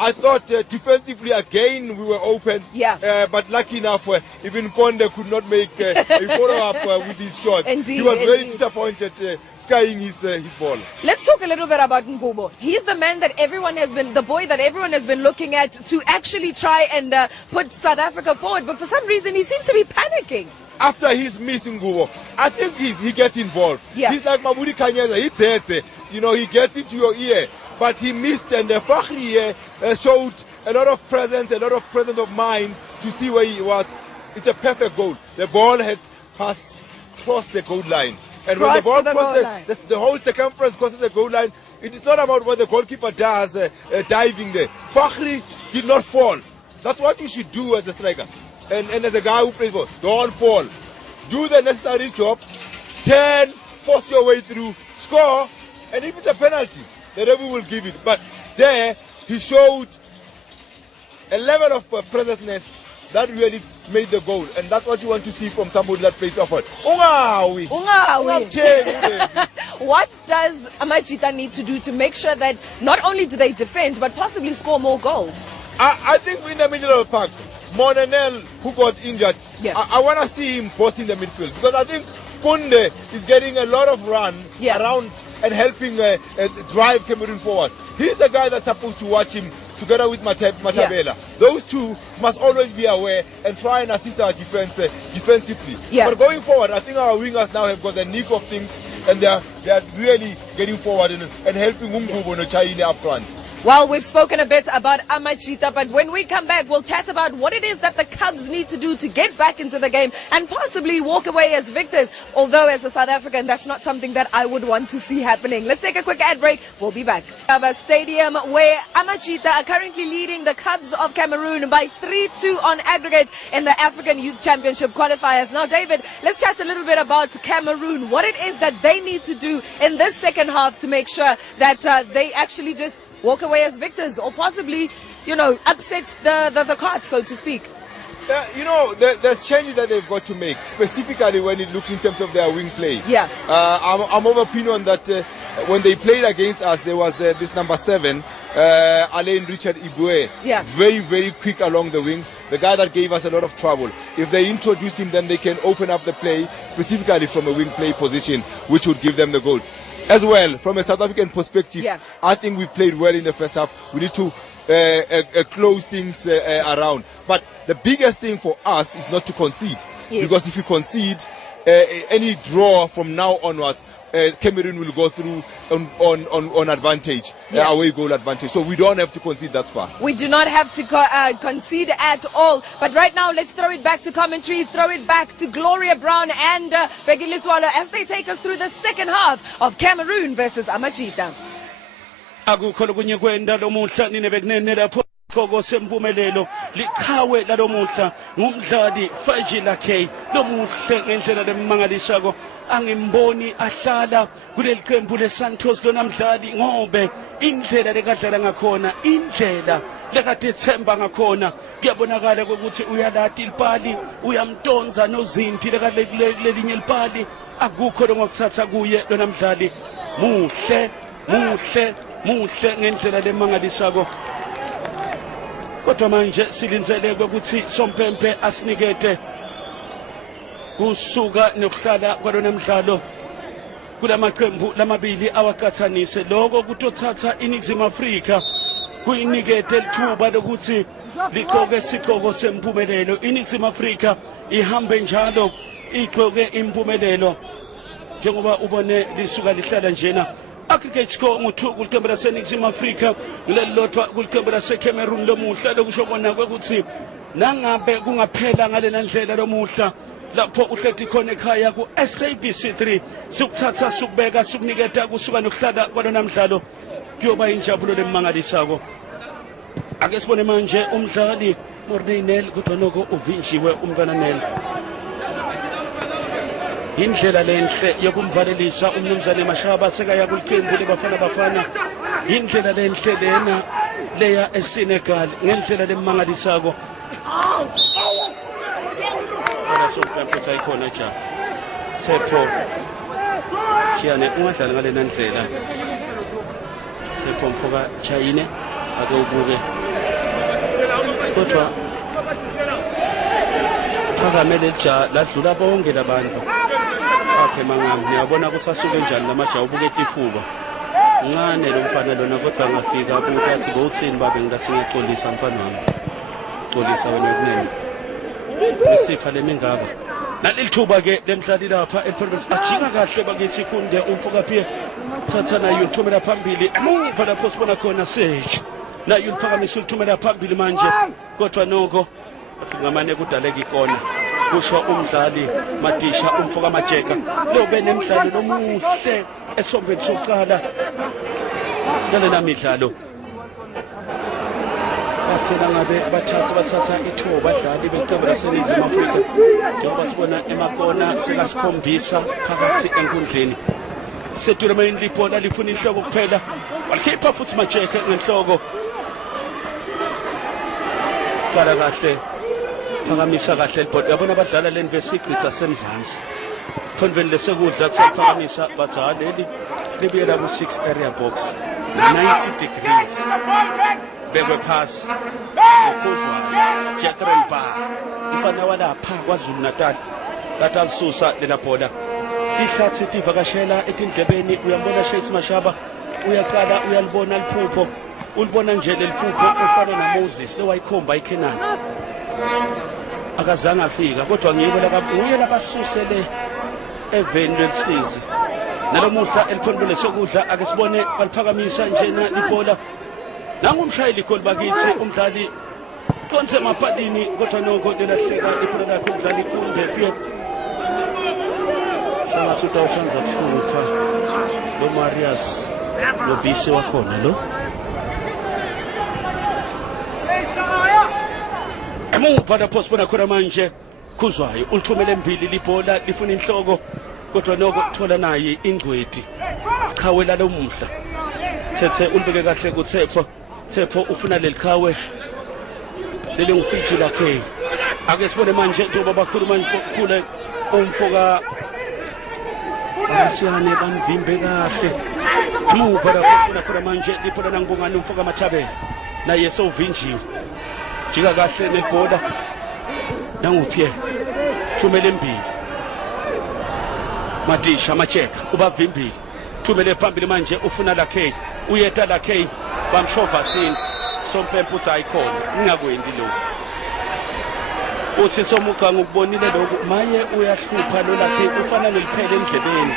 I thought defensively again we were open, but lucky enough even Konde could not make a follow-up with his shot. Indeed, he was very disappointed skying his ball. Let's talk a little bit about Ngubo. He's the man that the boy that everyone has been looking at to actually try and put South Africa forward, but for some reason he seems to be panicking. After he's missing Ngubo, I think he gets involved. He's like Mabudi Kanyeza, he gets into your ear. But he missed, and Fakhri showed a lot of presence of mind to see where he was. It's a perfect goal. The ball had crossed the goal line. And when the ball crosses the whole circumference crosses the goal line, it is not about what the goalkeeper does diving there. Fakhri did not fall. That's what you should do as a striker. And as a guy who plays ball, don't fall. Do the necessary job, turn, force your way through, score, and if it's a penalty, the referee will give it. But there, he showed a level of presence that really made the goal. And that's what you want to see from somebody that plays off. Ungawi. What does Amajita need to do to make sure that not only do they defend, but possibly score more goals? I think in the middle of the park, Monenel, who got injured, I want to see him boss in the midfield. Because I think Kunde is getting a lot of run around and helping drive Cameroon forward. He's the guy that's supposed to watch him together with Matabela. Those two must always be aware and try and assist our defense defensively. But going forward, I think our wingers now have got the nick of things, and they are really getting forward and helping Ngubo and Chaine up front. Well, we've spoken a bit about Amajita, but when we come back, we'll chat about what it is that the Cubs need to do to get back into the game and possibly walk away as victors. Although as a South African, that's not something that I would want to see happening. Let's take a quick ad break. We'll be back. A stadium where Amajita are currently leading the Cubs of Cameroon by 3-2 on aggregate in the African Youth Championship qualifiers. Now, David, let's chat a little bit about Cameroon, what it is that they need to do in this second half to make sure that they actually just walk away as victors, or possibly, upset the cart, so to speak. There's changes that they've got to make, specifically when it looks in terms of their wing play. I'm of opinion that when they played against us, there was this number 7, Alain Richard Ibue. Very, very quick along the wing. The guy that gave us a lot of trouble. If they introduce him, then they can open up the play, specifically from a wing play position, which would give them the goals. As well, from a South African perspective, I think we've played well in the first half. We need to close things around. But the biggest thing for us is not to concede. Because if you concede, any draw from now onwards, Cameroon will go through on advantage, away goal advantage. So we don't have to concede that far. We do not have to concede at all. But right now, let's throw it back to commentary, throw it back to Gloria Brown and Becky Litwala as they take us through the second half of Cameroon versus Amajita. Kogo sempumelelo likhawe lalomuhla ngumdlali Fajila K lomuhle ngendlela lemangalisako angimboni ahlala kuleli qembu leSantos lona mdlali ngobe indlela lekadlala ngakhona indlela lekade ethemba ngakhona kuyabonakala ukuthi uyalati ilipali uyamtonza nozinti lelinye ilipali akukho ngokuthatha kuye lona mdlali muhle muhle ngendlela lemangalisako kodwa manje silindzele ukuthi Sompempe asinikete kusuka nokuhlala kwalona mdlalo kulamaqembu lamabili awakathanise lokho kutothatha iNingizimu Afrika kuyinikete lithuba lokuthi liqoke siqoko sempumelelo. iNingizimu Afrika ihambe njalo iqoke impumelelo njengoba ubone lisuka lihlala njena. Aggregate score ngu2 kuliqembu laseNingizimu Afrika kulelilodwa kuliqembu laseCameroon lomuhla lokusho bona ukuthi nangabe kungaphela ngalena ndlela lomuhla lapho uhlethi khona ekhaya ku SABC3 sikuthatha sikubeka sikuniketa kusuka nokuhlala kwalona mdlalo kuyoba injabulo lemangalisako. Ake sibone manje umdlali Morney kodwa noko uvinjiwe umntwana indlela lenhle yokumvalelisa umnumzane Mashaba sekaya kuliqembu lebafana indlela lenhle lena leya eSenegal ngendlela lemangalisako. Sompempe ikhona ja Sepho Chiane ungadlali ngalena ndlela Sepho mfoka Chayine ake ubuke kodwa phakamele ja ladlula bonke labantu aphe mangami ngiyabona ukuthi asuke njani lamaja ubuke etifuba ncane lo mfana lona kodwa ngafika abuka athi bowuthini babe ngilathi ngiyaxolisa mfana wami xolisa wena kunene isipha lemingaba nalilithuba ke lemdlali lapha ePhambili ajika kahle bakithi kunde umfoka phe thatha nayo uthumela phambili emuva lapho sibona khona Sage nayo uphakamisa uthumela phambili manje kodwa noko athi ngamane kudaleka ikona kusho umdlali Madisha umfoka Majeka lo benemidlalo lomuhle esombeni sokuqala selena midlalo bathela ngabe bathatha ithuba badlali beqembu laseNingizimu Afrika njengoba sibona emakona sekasikhombisa phakathi enkundleni setula main libhola lifuna inhloko kuphela walikhipha futhi Majeka ngenhloko kala kahle phakamisa kahle libhola yabona abadlala leni besigqitha semzansi phondweni lesekudla kusaphakamisa bathi haleli libuyela ku6 area box 90 degrees bekwe pass ukhuzwayo Jethro Bar mfana walapha kwaZulu Natal susa lela bhola lihlathi tivakashela etindlebeni uyambona Shakes Mashaba uyaqala uyalibona liphupho ulibona nje leliphupho ufana naMoses lewayikhomba iKenani akazange afika kodwa ngibo lakabuye labasusele eveni lelisizi nalomuhla eliphondweni lesekudla ake sibone baliphakamisa njena libhola nangumshayeli goli bakithi umdlali konse mapalini kodwa noko lelahleka ibhola lakhe umdlali kunde phe shama suta uchanza kuhlupha lo Marius Noubissi wakhona lo emuva lapho sibona khona manje khuzwayo ulithumele embili libhola lifuna inhloko kodwa noko thola naye ingcwedi khawela lomhla thethe ulibeke kahle kuThepho Thepho ufuna lelikhawe leli ngufiji lakhe ake sibone manje njengoba bakhuluma ngokukhule umfoka asiyane bamvimbe kahle emuva lapho sibona khona manje libhola nangibongani umfoka Mathabela naye sovinjiwe jika kahle nebhola nanguphe thumele embili Madisha Majeka ubavimbili thumele phambili manje ufuna lakhe uyeta lakhe bamshova sini Sompempe uthi ayikhona ngingakwendi lokho uthi somuqa ngokubonile lokho maye uyahlupha lo lakhe ufana neliphele endlebeni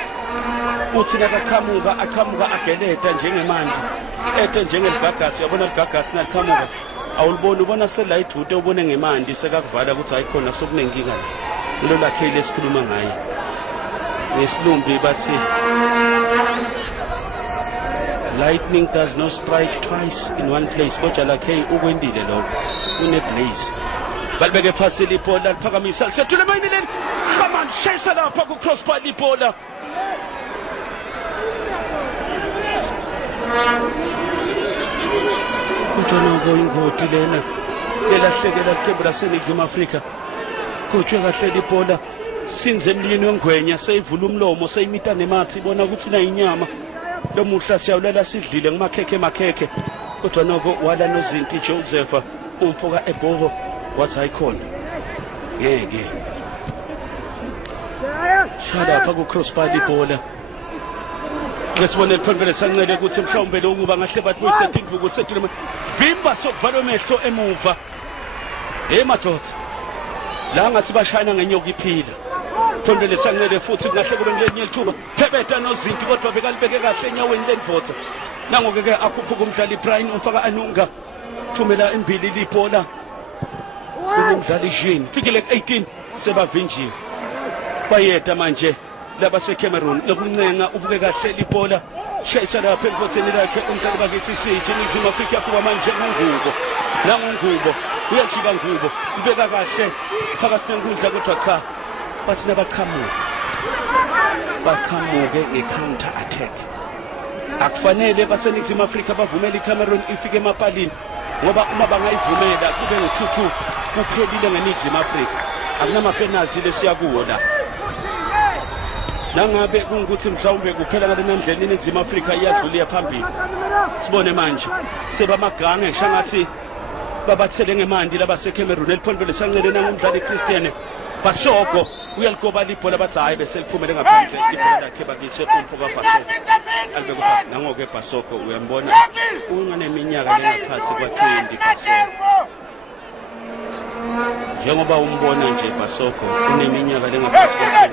uthi nakaqhamuka ageleta njengemandi ethe njengeligagasi uyabona ligagasi naliqhamuka awuliboni ubona selayidute ubone ngemandi sekakuvala ukuthi ayikhona sokunenkinga lo lakhe lesikhuluma ngaye ngesilumbi bathi lightning does not strike twice in one place kodwa lakhe ukwendile lokho uneblaze balibeke phasi libhola liphakamisa lisethule emayinini Khaman shayisa lapha ku crossbar libhola kuthono ngoingoti lena lelahlekela iqembu laseNingizimu Afrika kutshwe kahle libhola sinze emlini wengwenya seyivula umlomo seyimita nemathi ibona ukuthi na inyama lo muhla siyawulela sidlile ngemakhekhe kodwa noko wala nozinti Joseph umfoka ebhoko wathi ayikhona ngeke shada pha ku crossbar ibhola ngesibonelo phambili sancele ukuthi mhlawumbe lokuba ngahle bathi uyisethindu ukuthi sethule vimba sokuvala emehlo emuva madoda la ngathi bashayana ngenyoka iphila phambili sancele futhi ngahle kube ngelinye ithuba phebeta nozinti kodwa bekalibeke kahle enyaweni lendvodza nangoke akhuphuka umdlali Brian umfaka anunga thumela imbili libhola umdlali Jean fikile ku18 sebavinjiwe bayeda manje laba seCameroon lokuncenga ubuke kahle libhola shayisa lapha emfotheni lakhe umdlali bakithi sije nizima Afrika kuba manje nguNgubo uyajika Ngubo ubeka kahle phakathi nenkundla kodwa cha bathi baqhamuke nge-counter attack akufanele baseNingizimu Afrika bavumele iCameroon ifike emapalini ngoba uma bangayivumela kube ngo-2-2 kuphelile ngeNingizimu Afrika akunama penalty lesiya kuwo la nangabe kungukuthi mhlawumbe kuphela ngale ndlela iNingizimu Afrika iyadlula phambili sibone manje sebamagange ngisho ngathi babathele ngemandi laba seCameroon eliphondwe sancele nangumdlali Christian Basoko uyaligoba libhola bathi hayi bese liphumele ngaphandle ibhola lakhe bakithi umfoka Basoko albeko phasi nangoke Basoko uyambona unganeminyaka lengaphansi kwa20 Basoko njengoba umbona nje Basoko uneminyaka lengaphansi kwa20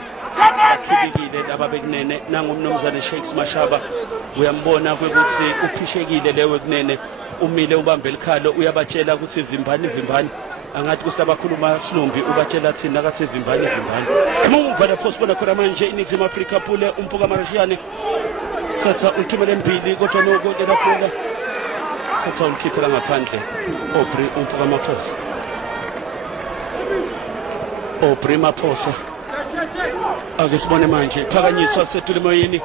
akhibikile laba bekunene nangumnumzane Shakes Mashaba uyambona ukuthi uphishekile lewe kunene umile ubambe likhalo uyabatshela ukuthi vimbani angathi kusilabakhuluma silumbi ubatshela thina akathi vimbani emuva lapho sibona khona manje iNingizimu Afrika phule umfoka Marushiane thatha uthumele embili kodwa noko lapho thatha ulikhiphela ngaphandle Aubrey umfoka Maphosa Maphosa ake sibone manje phakanyiswa setule moyini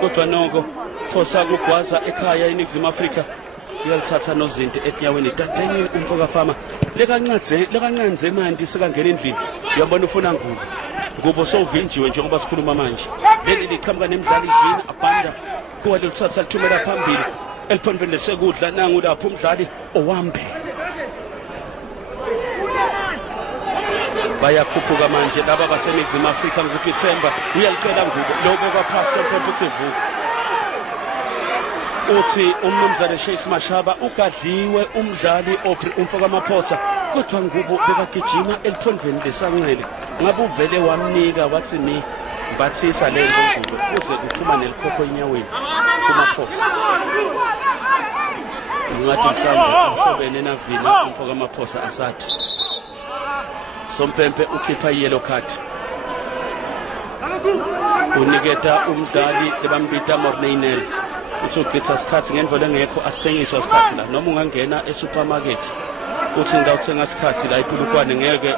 kodwa noko Phosa kugwaza ekhaya iNingizimu Afrika uyalithatha nozinti etyaweni tateni umfoka Fama lekancanze manje sekangena endlini uyabona ufuna Ngubo sovinjiwe njengoba sikhuluma manje leli liqhamuka nemidlali Jean abanda kuwa lithatha lithumela phambili eliphondweni lesekudla nangu lapho umdlali owambe bayakhuphuka manje laba baseNingizimu Afrika ngokuthi Themba uyalicela Ngubo lokho kwaphasa competitive uthi umnumzane Shakes Mashaba ugadliwe umdlali umfoka Maphosa kodwa Ngubo bekagijima eliphondweni lesancele ngabe uvele wamnika wathi ni bathisa le Ngubo kuze kuphuma nelikhokho enyaweni kuMaphosa ngathi mhlawumbe uhlobene navila umfoka Maphosa asathi Sompempe ukhipha yellow card uniketa umdlali ebambita Morneinel uthi ukhetha isikhathi ngendlela engekho asengiswa isikhathi la noma ungangena esupermarket uthi ngawuthenga isikhathi la iPulukwane ngeke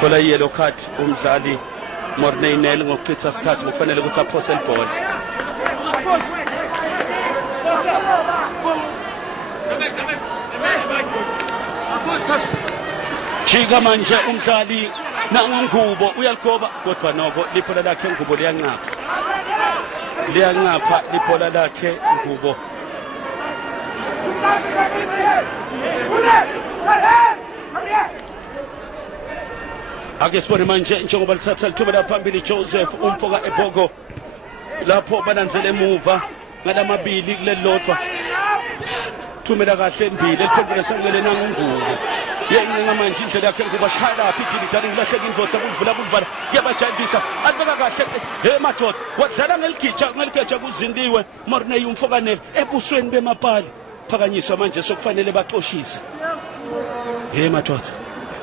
thola yellow card umdlali Morneinel ngokuchitha isikhathi ngokufanele ukuthi aphose ibhola Chika manje umdlali nanguNgubo uyaligoba kodwa noko libhola lakhe Ngubo liyancapha libhola lakhe Ngubo ake sibone manje njengoba lithatha lithumela phambili Joseph umfoka ebhoko lapho bananzele emuva ngalamabili kulelodwa thumela kahle embili eliphambili sancele nanguNgubo yencinga manje indlela yakhe Ngubo shaya lapha idilidali ilahleka indvodza kuvala kuyabajayivisa abeka kahle madoda wadlala ngeligeja kuzindiwe Morney umfokanele ebusweni bemapali phakanyiswa manje sokufanele baxoshise madoda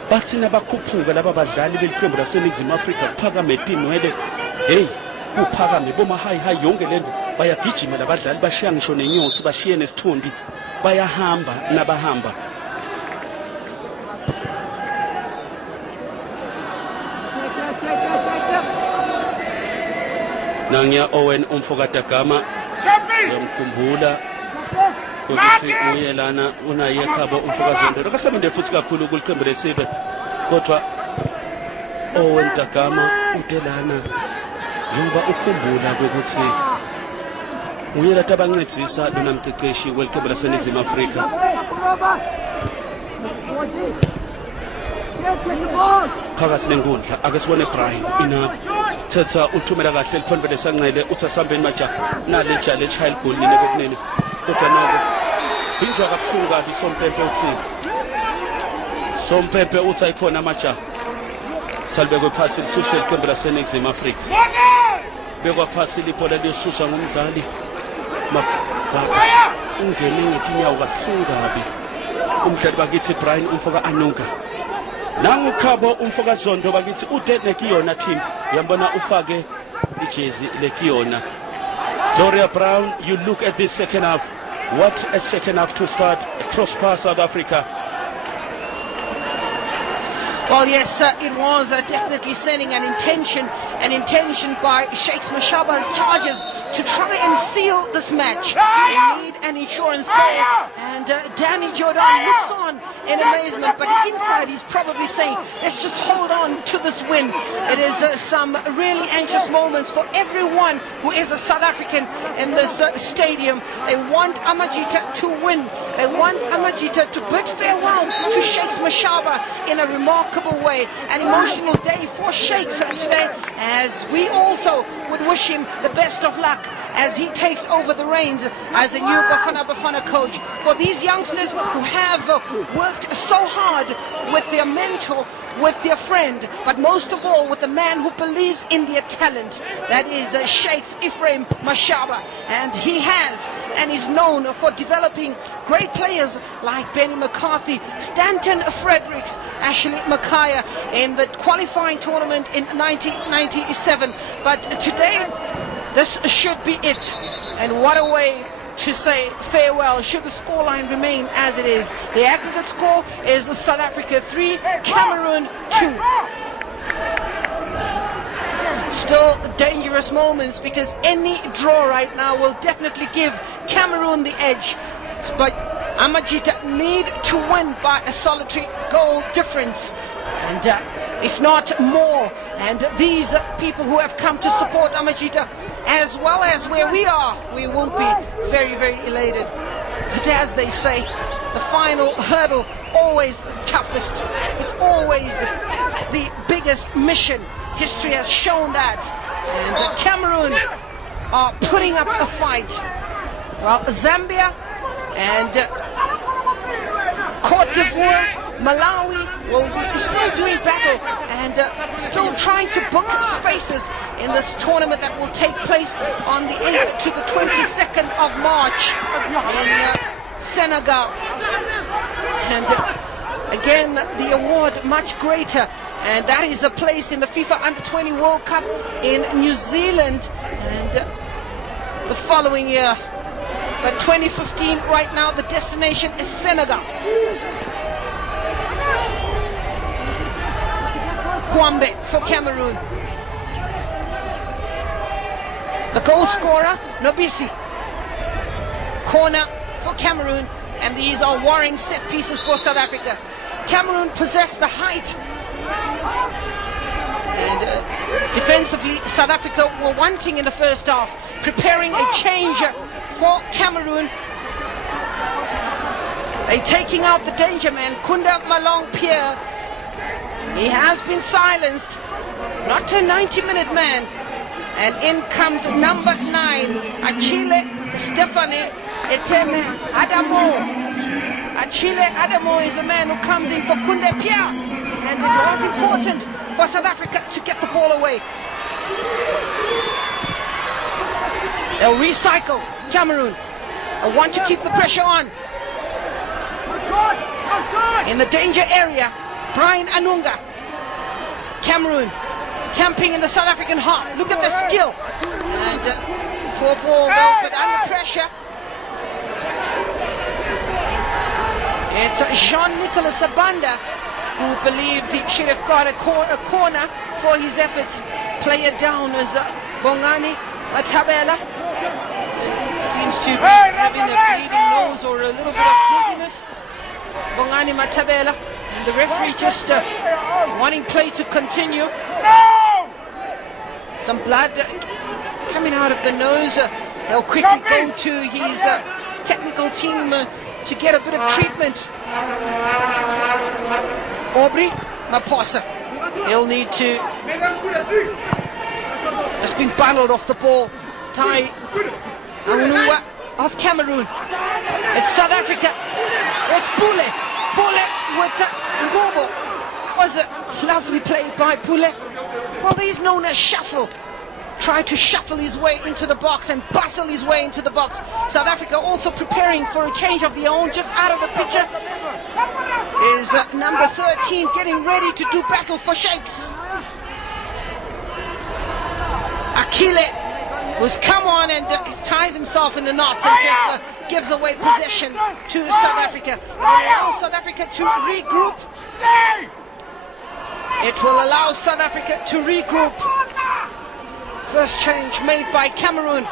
bathina bakhuphuka laba badlali beliqembu laseNingizimu Afrika kuphakame tinwele kuphakame boma high yonke lento bayagijima labadlali bashiya ngisho nenyosi bashiye nesithundi bayahamba nabahamba Nangya Owen umfoka Dagama uyamkhumbula ukuthi uyelana unaye ekhabo umfoka Zondo akasebenze futhi kakhulu kuliqembu lesibe kodwa Owen Dagama udelana njengoba ukhumbula ukuthi uyela tabancedisa lona mqeqeshi welcome laseNingizimu Afrika phakathi nenkundla ake sibone Brian inathetha uthumela kahle liphonbele sanqele uthi asambeni majaha nale jale child goal nine kokunene kodwa noko injwa kabuhlungu kabi Sompempe uthi ayikhona majaha salibekwe phasi lisuswe iqembu laseNingizimu Afrika bekwa phasi libhola liyosuswa ngumdlali ungene ngetinyawo kabuhlungu kabi umdlali bakithi Brian umfoka Anunga nangu khabo umfoka Zondo bakithi uDedne Kiyona team yambona ufake ijezi leKiyona. Gloria Brown, you look at this second half. What a second half to start. Prosper South Africa. Well, yes, it was definitely sending an intention by Shakes Mashaba's charges to try and seal this match. They need an insurance goal, and Danny Jordan looks on in amazement, but inside he's probably saying, let's just hold on to this win. It is some really anxious moments for everyone who is a South African in this stadium. They want Amajita to win. They want Amajita to bid farewell to Shakes Mashaba in a remarkable way. An emotional day for Shakes today, as we also would wish him the best of luck as he takes over the reins as a new Bafana coach. For these youngsters who have worked so hard with their mentor, with their friend, but most of all with the man who believes in their talent, that is Shakes Ephraim Mashaba. And he has and is known for developing great players like Benny McCarthy, Stanton Fredericks, Ashley Makaya in the qualifying tournament in 1997. But today, this should be it. And what a way to say farewell should the scoreline remain as it is. The aggregate score is South Africa 3, Cameroon 2. Still dangerous moments, because any draw right now will definitely give Cameroon the edge. But Amajita need to win by a solitary goal difference, and if not more. And these people who have come to support Amajita, as well as where we are, we will be very, very elated. But as they say, the final hurdle, always the toughest. It's always the biggest mission. History has shown that. And Cameroon are putting up a fight. Well, Zambia and Cote d'Ivoire, Malawi will be still doing battle and still trying to book spaces in this tournament that will take place on the 8th to the 22nd of March in Senegal. And again, the award much greater, and that is a place in the FIFA Under-20 World Cup in New Zealand, and the following year. But 2015, right now, the destination is Senegal. Kwambe for Cameroon. The goal scorer, Noubissi. Corner for Cameroon, and these are warring set pieces for South Africa. Cameroon possess the height, and defensively South Africa were wanting in the first half, preparing a change for Cameroon. They taking out the danger man, Kunda Malong Pierre. He has been silenced, not a 90-minute man. And in comes number 9, Achille Stephane Eteme Adamo. Achille Adamo is the man who comes in for Kunde Pierre. And it was important for South Africa to get the ball away. They'll recycle Cameroon. They want to keep the pressure on. In the danger area, Brian Anunga. Cameroon camping in the South African half. Look at the skill. And for ball though, but under pressure. It's Jean-Nicolas Abanda who believed he should have got a corner for his efforts. Player down as Bongani Matabela. Seems to be having a bleeding nose or a little bit of dizziness. Bongani Matabela. And the referee just wanting play to continue. Some blood coming out of the nose. They'll quickly go to his technical team to get a bit of treatment. Aubrey Maposa. He'll need to. Has been bundled off the ball. Tai Anua of Cameroon. It's South Africa. It's Pule. Pule with Ngobo. That was a lovely play by Pule. Well, he's known as Shuffle. Tried to shuffle his way into the box and bustle his way into the box. South Africa also preparing for a change of their own. Just out of the picture is number 13 getting ready to do battle for Shakes. Akile was come on and ties himself in the knot and just gives away possession to South Africa. It will allow South Africa to regroup. It will allow South Africa to regroup. First change made by Cameroon.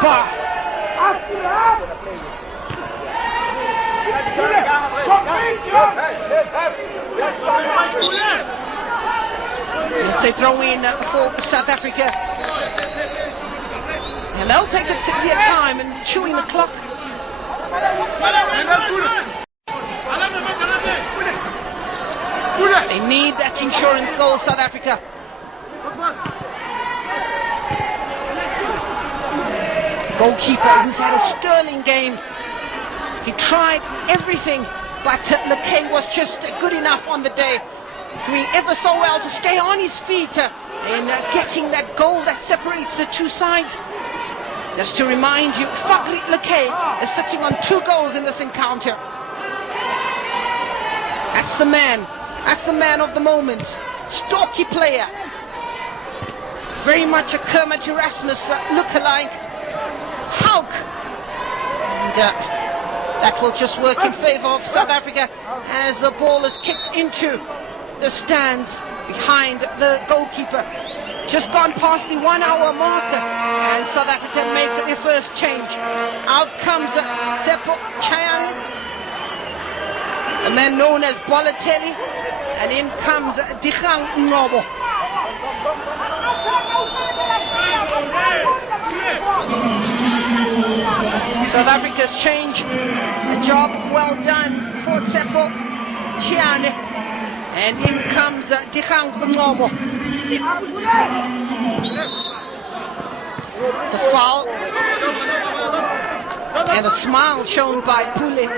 Bar. It's a throw in for South Africa. And they'll take their time and chewing the clock. They need that insurance goal, South Africa. Goalkeeper who's had a sterling game. He tried everything, but Lekay was just good enough on the day. Doing ever so well to stay on his feet in getting that goal that separates the two sides. Just to remind you, Fakri Lekay is sitting on 2 goals in this encounter. That's the man. That's the man of the moment. Stalky player. Very much a Kermit Erasmus look-alike. Hulk. And that will just work in favor of South Africa as the ball is kicked into the stands behind the goalkeeper. Just gone past the 1 hour marker and South Africa make their first change. Out comes Tsepo Chayani, the man known as Balotelli, and in comes Dikgang Ngobo. South Africa's change, a job well done for Tsepo Chayani, and in comes Dikgang Ngobo. It's a foul and a smile shown by Pule.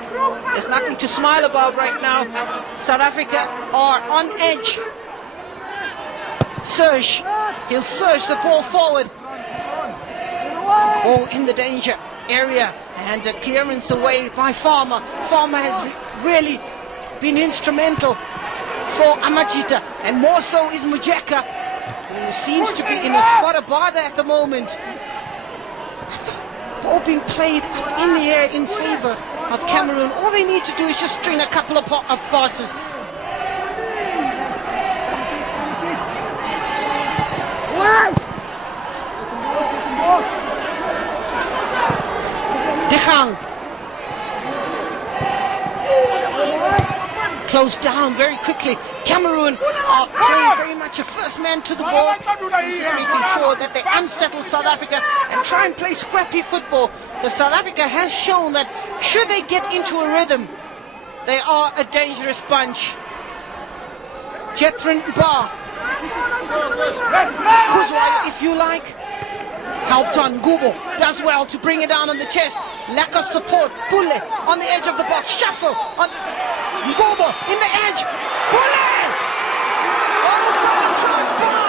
There's nothing to smile about right now. South Africa are on edge. Surge. He'll surge the ball forward. Ball in the danger area and a clearance away by Farmer. Farmer has really been instrumental for Amajita, and more so is Mujeka, who seems to be in a spot of bother at the moment. Ball being played up in the air in favor of Cameroon. All they need to do is just string a couple of passes. Dikgang. Closed down very quickly. Cameroon are playing very much a first man to the ball, just making sure that they unsettle South Africa and try and play scrappy football. Because South Africa has shown that should they get into a rhythm, they are a dangerous bunch. Jethrin Bar, Kuzwaya if you like, helped on. Ngubo does well to bring it down on the chest. Lack of support. Pule on the edge of the box. Shuffle on Ngubo in the edge. Pule! Over the crossbar.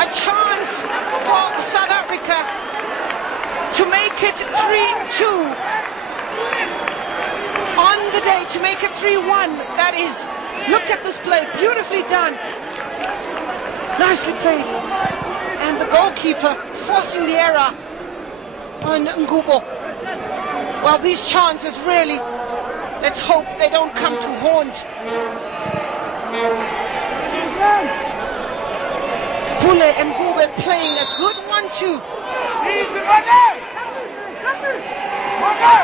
A chance for South Africa to make it 3-2. On the day to make it 3-1. That is. Look at this play. Beautifully done. Nicely played. And the goalkeeper forcing the error on Ngubo. Well, these chances really, let's hope they don't come to haunt. Pule and Ngubo playing a good 1-2.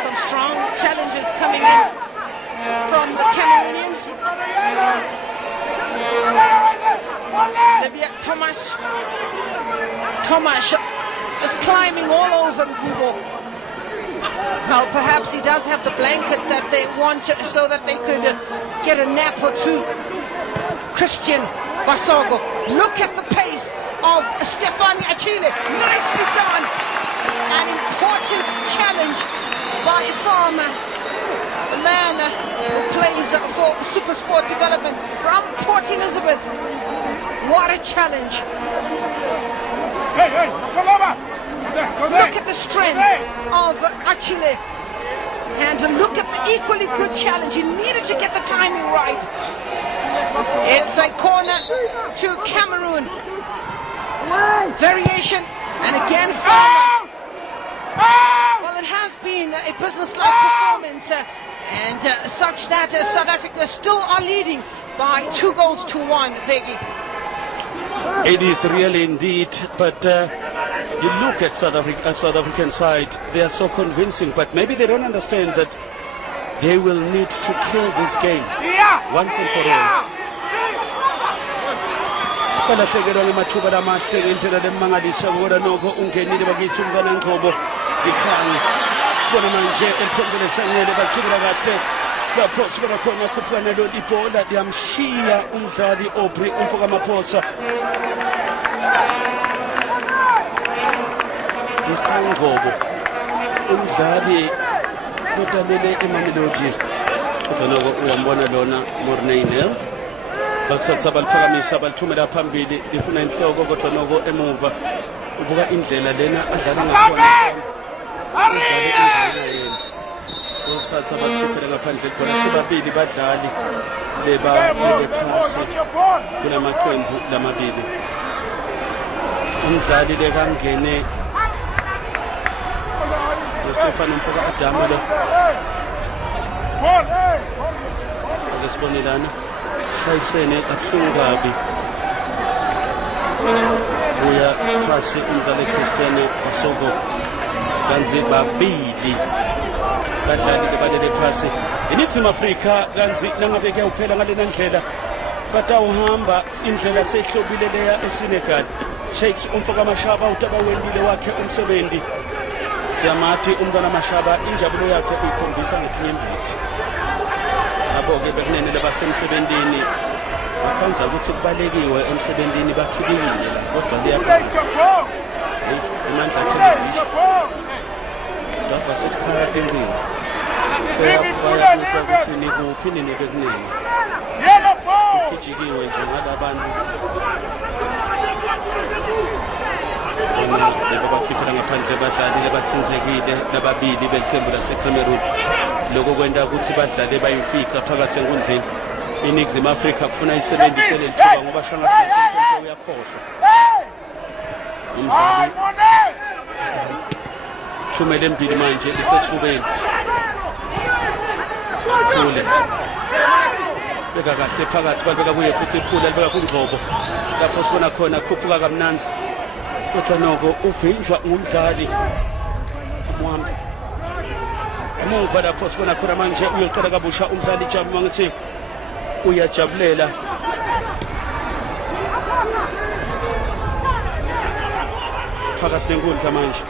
Some strong challenges coming in from the Cameroonians. Libya Thomas is climbing all over Ngubo. Well, perhaps he does have the blanket that they want so that they could get a nap or two. Christian Basogo, look at the pace of Stefani Achille. Nicely done. An important challenge by Farmer, the man who plays for Super Sport Development from Port Elizabeth. What a challenge. Look at the strength of Achille. And look at the equally good challenge. He needed to get the timing right. It's a corner to Cameroon. Variation. And again, Farmer. Well, it has been a business-like performance. And such that South Africa still are leading by 2-1, Vegi. It is really indeed, but you look at South African side, they are so convincing, but maybe they don't understand that they will need to kill this game once and for all. Balahlekelwa ngemathuba lamahle ngendlela lemangalisa kodwa nokho ungenile bakithi umfana Ngcobo Dikhangi. Sibona manje eliphombele sangele bakhipha kahle. Lapho sibona khona kuphana lo ibhola liyamshiya umdlali Aubrey umfoka Maphosa. Ngcobo umdlali utamele eMamelodi. Kufanele uyambona lona Morneinel. Bakuthatha baliphakamisa balithumela phambili lifuna inhloko kodwa noko emuva ubuka indlela lena adlala ngakhona udlala indlela yena usatha bakhiphela ngaphandle kodwa sibabili badlali lephasi kulamaqembu lamabili umdlali lekangene Stefan umfoka Adamo lo lesibonelana Shayisene kabuhlungu kabi buya Trasi umdlali Christian Basogo kanzi babili badlali balele Trasi iNingizimu Afrika kanzi nangabe kuyaphela ngalena ndlela batawuhamba indlela sehlobile leya eSenegal Shakes umfoka Mashaba utabawendile wakhe umsebenzi siyamathi umntwana Mashaba injabulo yakhe uyikhombisa ngetinye imbithi abo-ke bekunene labasemsebenzini bakhanza ukuthi kubalekiwe emsebenzini bafikile la kodwa liyabhala amandla television lapha sekhaya tengini seyabaya ukuthi nikuphi nini bekunene ukijikiwe nje ngalabantu bakhiphela ngaphandle badlali batsinzekile lababili beqembu laseCameroon lokho kwenda ukuthi badlale bayifika phakathi enkundleni iNingizimu Afrika kufuna isebenzise lelithuba ngoba shanga sesonto uyakhohlwa umdlali thumele embili manje isesifubeni khule beka kahle phakathi balibeka kuye futhi iphula libeka kuNgcobo lapho sibona khona khuphuka kamnanzi kodwa noko uvinjwa ngumdlali umwambi emuva lapho sibona khona manje uyoqala kabusha umdlali Jabu mangithi uyajabulela phakathi nenkundla manje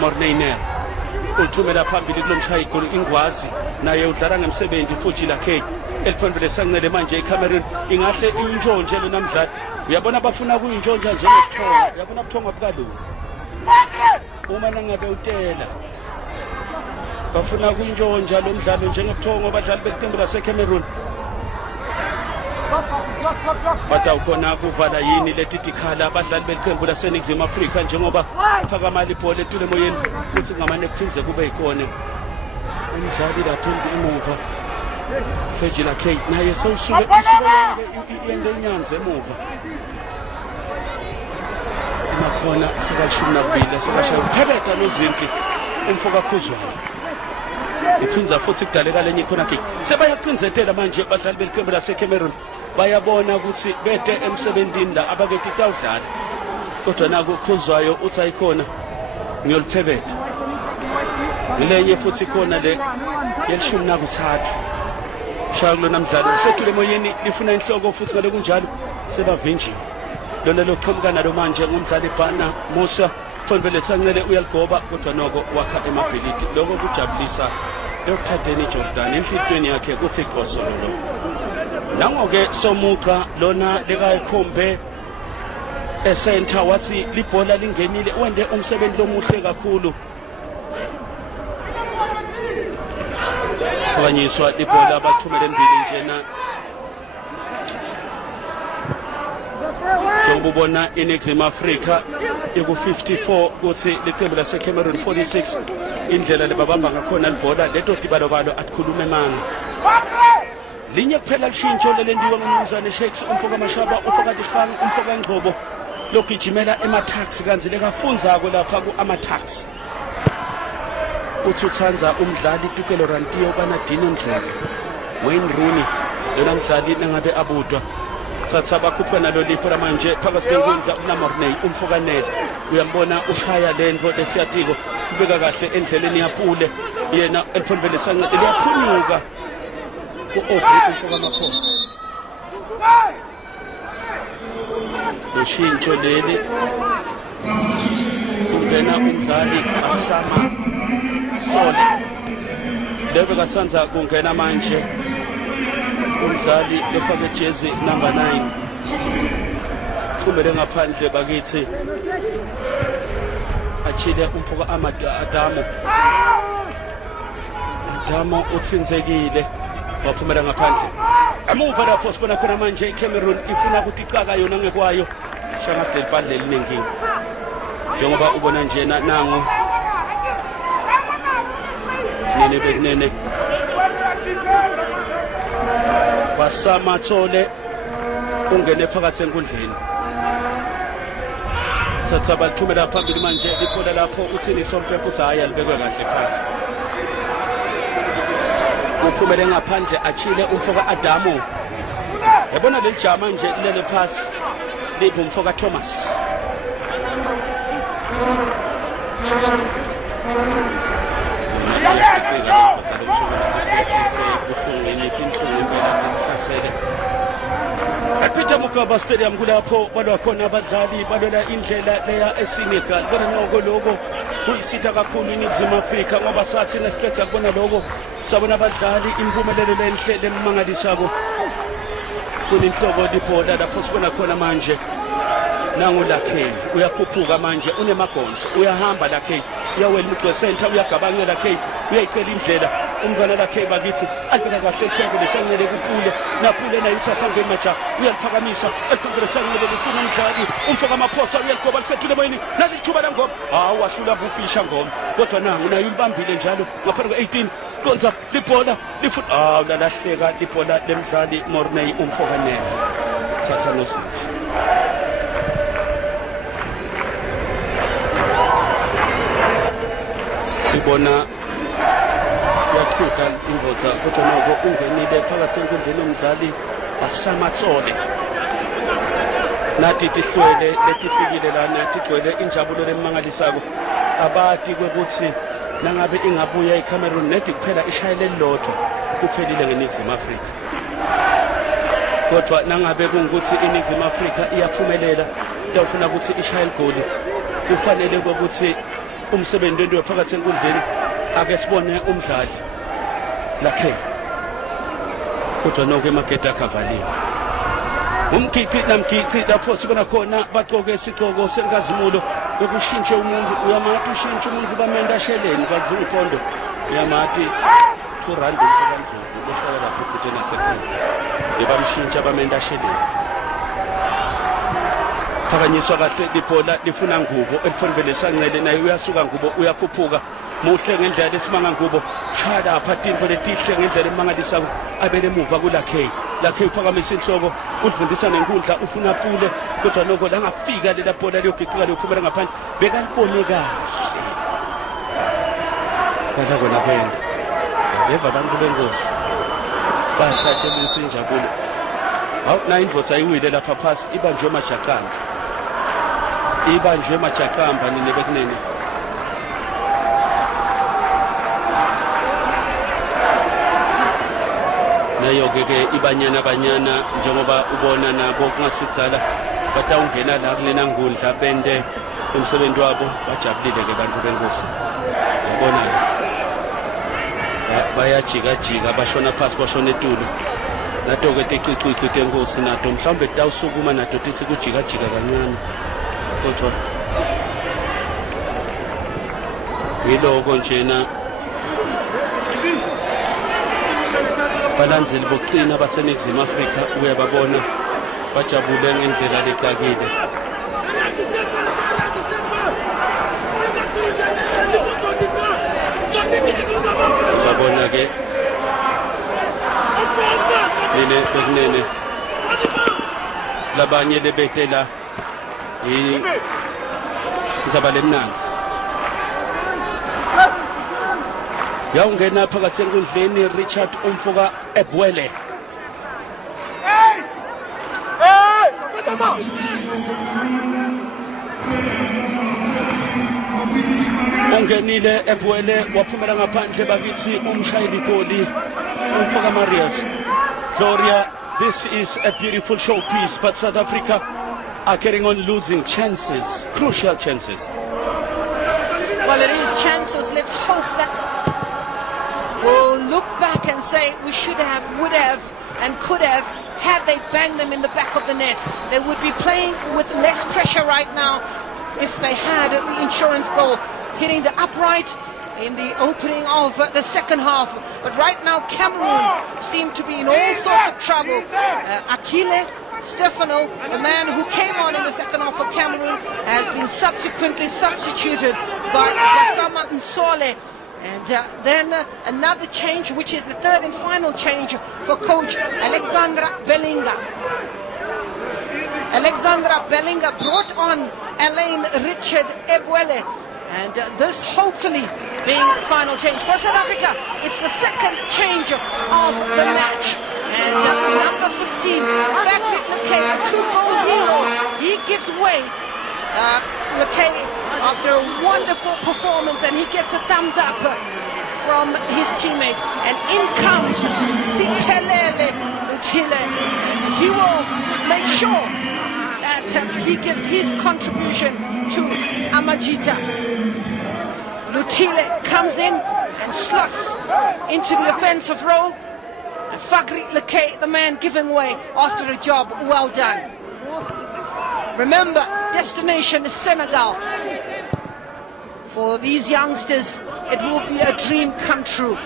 Morneinel uthumela phambili kulomshayi igoli Ingwazi naye udlala ngemsebenzi futhi lakhe eliphambili sancele manje eCameroon ingahle intshontshe lo namdlali uyabona bafuna kuyintshontsha njengekuthonga uyabona ubuthonga bukalulu uma nangabe utela bafuna kuyintshontsha lo mdlalo njengebuthongo badlali beqembu laseCameroon batawukhona kuvala yini letidikhala abadlali beqembu laseNingizimu Afrika njengoba phakamala ibhola etule emoyeni futhi ngamane kuphindze kube yikona umdlali lathembi emuva Fejila K naye sewusuke yonke yende inyanza emuva makhona sekashumi nabili sekashaya uphebeda nozinti umfoka khuzwayo iphinza futhi kudaleka lenye khona kick sebayaqinzetela manje badlali beqembu laseCameroon bayabona ukuthi bede emsebenzini la abakethi tawudlala kodwa naku khuzwayo uthi ayikhona ngiyoliphebeda ngelenye futhi khona le yelishumi nakuthathu shaya kulo namdlalo sethule emoyeni lifuna inhloko futhi ngale kunjalo sebavinjiwe lona loqhamuka nalo manje ngumdlali Bhana Musa Thonvele Sancele uyaligoba kodwa noko wakha emabhilidi lokho kujabulisa Dr. Danny Jordan enhlitweni yakhe kuthi qosolo lo nangoke somuqa lona lekayikhombe center wathi libhola lingenile wende umsebenzi omuhle kakhulu Khanyiswa libhola bathumele embili njena Jongubona iNingizimu Afrika iku54 kuthi liqembu lase Cameroon 46 indlela lebabamba ngakhona libhola leto dibalo balo atkhulume manga linye kuphela lishintsho lelendiwe ngumnumzane Shakes umfoka Mashaba ufaka Dihang umfoka Ngcobo lokujimela ema-taxi kanzile kafunzako lapha ku-ama-taxi uthi uthanza umdlali Tukelo Rantiyo kaNadine Ndlovu Wayne Rooney lona mdlali nangabe abudwa thatha bakhupha nalo lipho manje phakathi kwenkundla uNamorney umfokanele uyambona ushaya lento lesiyatiko kubeka kahle endleleni yapule yena eliphonvele Sancele liyaphunyuka ku-Aubrey umfoka Maphosa ushintsho leli ungena umdlali Asama Sole lebe kasanza kungena manje umdlali lefake jezi number 9 kumele ngaphandle bakithi achile umfoka Adamo utsinzekile waphumela ngaphandle amuva lapho sibona khona manje iCameroon ifuna ukuthi icaka yona ngekwayo shanga delibhandle linenkingi njengoba ubona njena nango nene bekunene Basama Thole ungene phakathi enkundleni thatha bathumela phambili manje iphola lapho uthini sompe futhi hayi alibekwe kahle phansi uphumele ngaphandle achile umfoka Adamo yabona lelijama nje lele phansi lipho umfoka Thomas Peter Mokaba Stadium kulapho balwa khona abadlali balwela indlela leya eSenegal kodwa noko lokho kuyisitha kakhulu iNingizimu Afrika ngoba sathi nesiqedza kubona lokho sabona abadlali impumelelo lenhle lemangalisako kuninhlobo libhola lapho sibona khona manje nangu lakhe uyaphuphuka manje unemagonso uyahamba lakhe uyawela uMgqwe Center uyagabangela lakhe uyayicela indlela umntwana lakhe bakithi alibeka kahle iqembu Sancele kupule napule nayo usasangeni maja uyaliphakamisa iqembu Sancele lifuna umdlali umfoka Maphosa uyaligoba lisethule emoyeni nalithuba la ngoma wahlula bufisha ngoma kodwa nangu nayo ulibambile njalo ngaphandle kwe18 konza libhola lifuthi lalahleka libhola lemdlali Morney umfoka Nele thatha noSindi sibona yakhutha imvotha kodwa noko ungenile phakathi enkundleni umdlali Basama Thole nathi tihlwele letifikile la nathi igcwele injabulo lemangalisako abati kwekuthi nangabe ingabuya iCameroon nethi kuphela ishayele lodwa kuphelile ngeNingizimu Afrika kodwa nangabe kungukuthi iNingizimu Afrika iyaphumelela iyafuna ukuthi ishayele igoli kufanele ukuthi umsebenzi wento phakathi enkundleni ake sibone umdlali lakhe kodwa noko emageda akavaliwe umkhiphi namkhiphi lapho sibona khona bagqoke isigqoko senkazimulo bekushintshe umuntu uyamathi ushintshe umuntu bamenda sheleni bathi umpondo uyamathi 2 rand umfokandlovu behlala lapho ekutena sekhona bebamshintsha bamenda sheleni phakanyiswa kahle libhola lifuna Ngubo eliphonvele Sancele naye uyasuka Ngubo uyakhuphuka muhle ngendlela lesimanga Ngubo shaya lapha tinto letihle ngendlela emangalisako abele emuva kulakhe uphakamisa inhloko udlundisa nenkundla ufuna pule kodwa noko la ngafika lela bhola liyogiqika liyophumela ngaphandle bekalibone kahle badla kona phela beva abantu bengosi bahlatshelisa injabulo na indvodza ayiwile lapha phasi ibanjwe majaqamba nini bekunene nayo-ke ibanyana njengoba ubona nabo kungasizala batawungena la kulena nkundla bende umsebenzi wabo bajabulile-ke bantu benkosi yabona bayajika bashona phasi bashona etulu nato-ke ticicwici tenkosi nato mhlawumbe tawusukuma nato tithi kujikajika kancane kodwa yiloko njena balandzeli bokucina baseNingizimu Afrika uyababona bajabule ngendlela lecakile. Uyabona-ke lile bekunene labanye lebetela indzaba lemnanzi yawungena phakathi enkundleni Richard Umfuka Ebwele ungenile Ebwele waphumela ngaphandle bakithi umshayeli goli Umfuka Marius. Gloria, this is a beautiful showpiece, but South Africa are carrying on losing chances, crucial chances. Well, it is chances. Let's hope that we'll look back and say we should have, would have, and could have. Had they banged them in the back of the net, they would be playing with less pressure right now if they had the insurance goal hitting the upright in the opening of the second half. But right now Cameroon seem to be in all sorts of trouble. Akile Stefano, the man who came on in the second half for Cameroon, has been subsequently substituted by Basama Nsole. And then another change, which is the third and final change for coach Alexandra Belinga. Alexandra Belinga brought on Alain Richard Ebwele. And this hopefully being the final change for South Africa. It's the second change of the match. And number 15, Patrick Lekay, a two-goal hero, he gives way. Lekay, after a wonderful performance, and he gets a thumbs up from his teammate. And in comes Sikelele Lutile, and he will make sure that he gives his contribution to Amajita. Lutile comes in and slots into the offensive role. And Fagri Lekay, the man giving way after a job well done. Remember, destination is Senegal. For these youngsters, it will be a dream come true.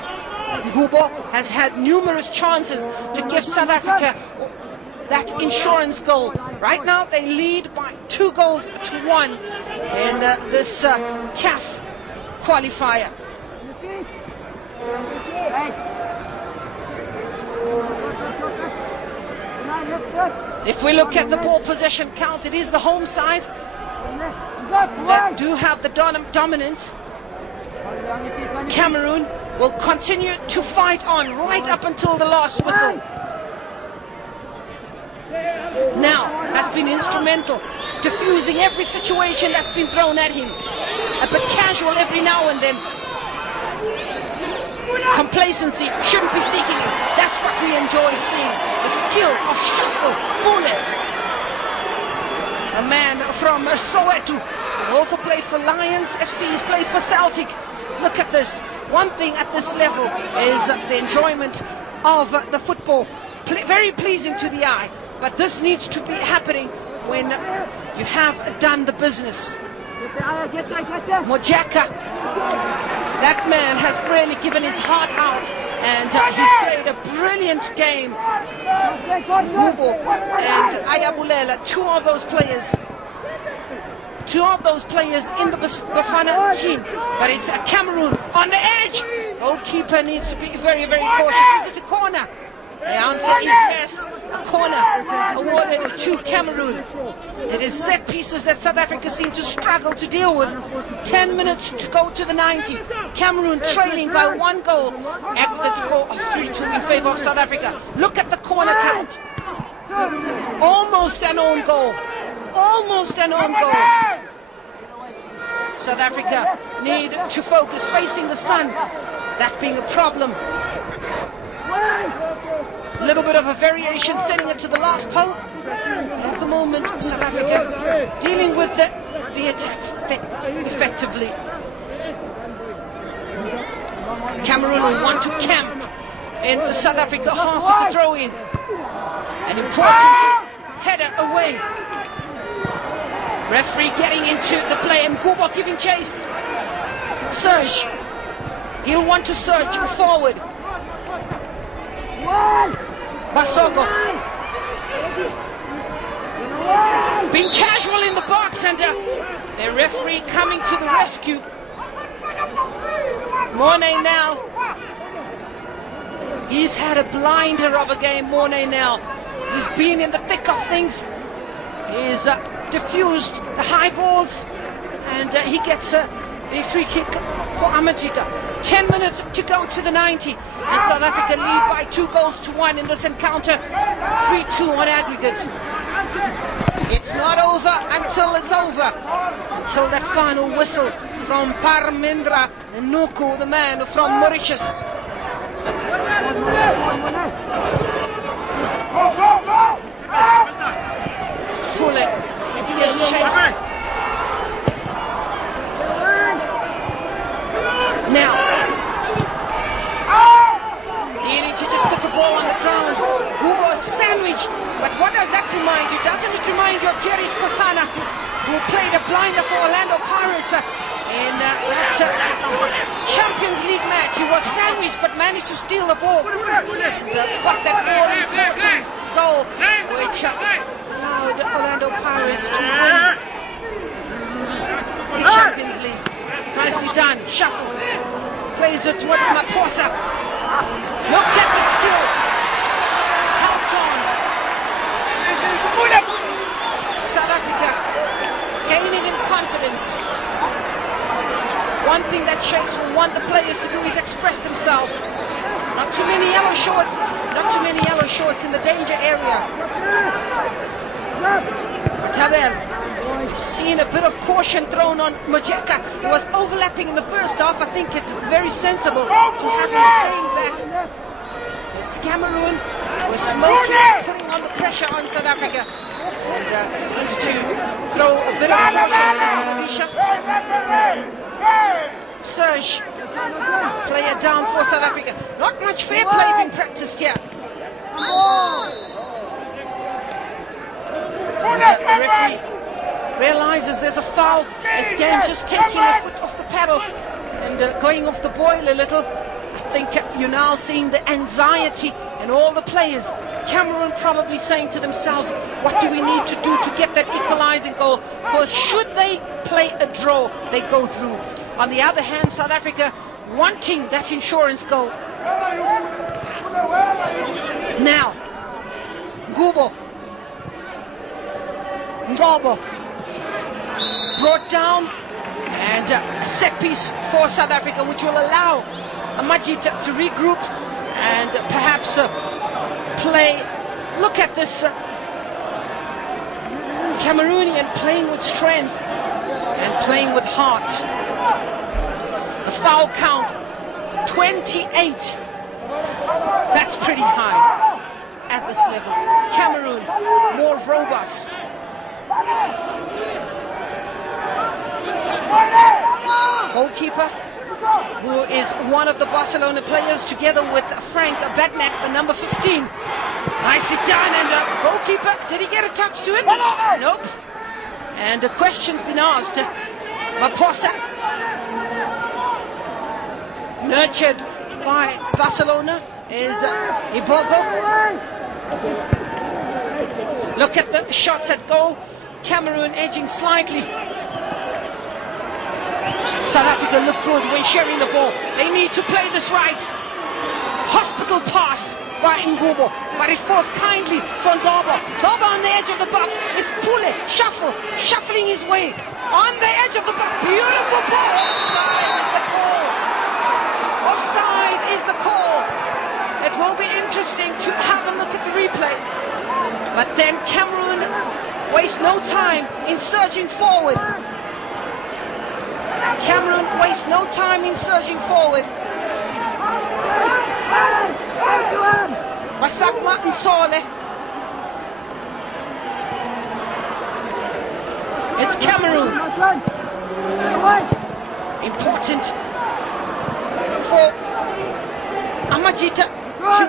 Ngubo has had numerous chances to give South Africa that insurance goal. Right now they lead by 2-1 in this CAF qualifier. If we look at the ball possession count, it is the home side that do have the dominance. Cameroon will continue to fight on right up until the last whistle. Now has been instrumental, diffusing every situation that's been thrown at him. A bit casual every now and then. Complacency, shouldn't be seeking it. That's what we enjoy seeing. The skill of Shako Bule. A man from Soweto, has also played for Lions FC, he's played for Celtic. Look at this. One thing at this level is the enjoyment of the football. Very pleasing to the eye. But this needs to be happening when you have done the business. Mojaka, that man has really given his heart out, and he's played a brilliant game. Ngubo and Ayabulela, two of those players in the Bafana team, but it's a Cameroon on the edge. Goalkeeper needs to be very, very cautious. Is it a corner? The answer is yes, a corner awarded to Cameroon. It is set pieces that South Africa seem to struggle to deal with. 10 minutes to go to the 90. Cameroon trailing by 1 goal. Aggregate score of 3-2 in favor of South Africa. Look at the corner count. Almost an own goal. Almost an own goal. South Africa need to focus facing the sun. That being a problem. A little bit of a variation, sending it to the last pole. At the moment, South Africa dealing with the attack effectively. Cameroon will want to camp in South Africa half to throw in. An important header away. Referee getting into the play and Gubo giving chase. Serge. He'll want to surge forward. Basogo. Being casual in the box and the referee coming to the rescue. Mornay now. He's had a blinder of a game, Mornay now. He's been in the thick of things. He's diffused the high balls and he gets a free kick for Amajita. 10 minutes to go to the 90 and South Africa lead by 2-1 in this encounter. 3-2 on aggregate. It's not over until it's over. Until that final whistle from Parmendra Nuku, the man from Mauritius. Pull it. Yes, chase. Now, needing to just put the ball on the ground. Gubo sandwiched. But what does that remind you? Doesn't it remind you of Jerry Skosana, who played a blinder for Orlando Pirates in that Champions League match? He was sandwiched but managed to steal the ball. And got that ball important goal, which allowed Orlando Pirates to win the Champions League. Nicely done. Shuffle. Plays it with Maposa. Look at the skill. Helped on. South Africa gaining in confidence. One thing that Shakes will want the players to do is express themselves. Not too many yellow shorts. Not too many yellow shorts in the danger area. Tabel. We've seen a bit of caution thrown on Mojeka. He was overlapping in the first half. I think it's very sensible to have him staying back. As Cameroon was smoking, putting on the pressure on South Africa. And seems to throw a bit of caution on Serge, player down for South Africa. Not much fair play being practiced here. The referee realizes there's a foul. It's game just taking a foot off the pedal and going off the boil a little. I think you're now seeing the anxiety in all the players. Cameroon probably saying to themselves, what do we need to do to get that equalizing goal? Because should they play a draw, they go through. On the other hand, South Africa wanting that insurance goal. Now, Gubo. Ngobo brought down and a set piece for South Africa, which will allow Amajita to regroup and perhaps play. Look at this Cameroonian playing with strength and playing with heart. The foul count 28. That's pretty high at this level. Cameroon more robust. Goalkeeper, who is one of the Barcelona players, together with Frank Bagnac, the number 15. Nicely done, and goalkeeper, did he get a touch to it? Nope. And a question's been asked. Maposa, nurtured by Barcelona, is Ibogo. Look at the shots at goal. Cameroon edging slightly. South Africa look good when sharing the ball. They need to play this right. Hospital pass by Ngubo, but it falls kindly for Ngobo. Ngobo on the edge of the box. It's Pule, shuffling his way on the edge of the box. Beautiful ball. Offside is the call. It will be interesting to have a look at the replay. But then Cameroon waste no time in surging forward. Cameroon wastes no time in surging forward. Basakma Nsole. It's Cameroon. Important for Amajita to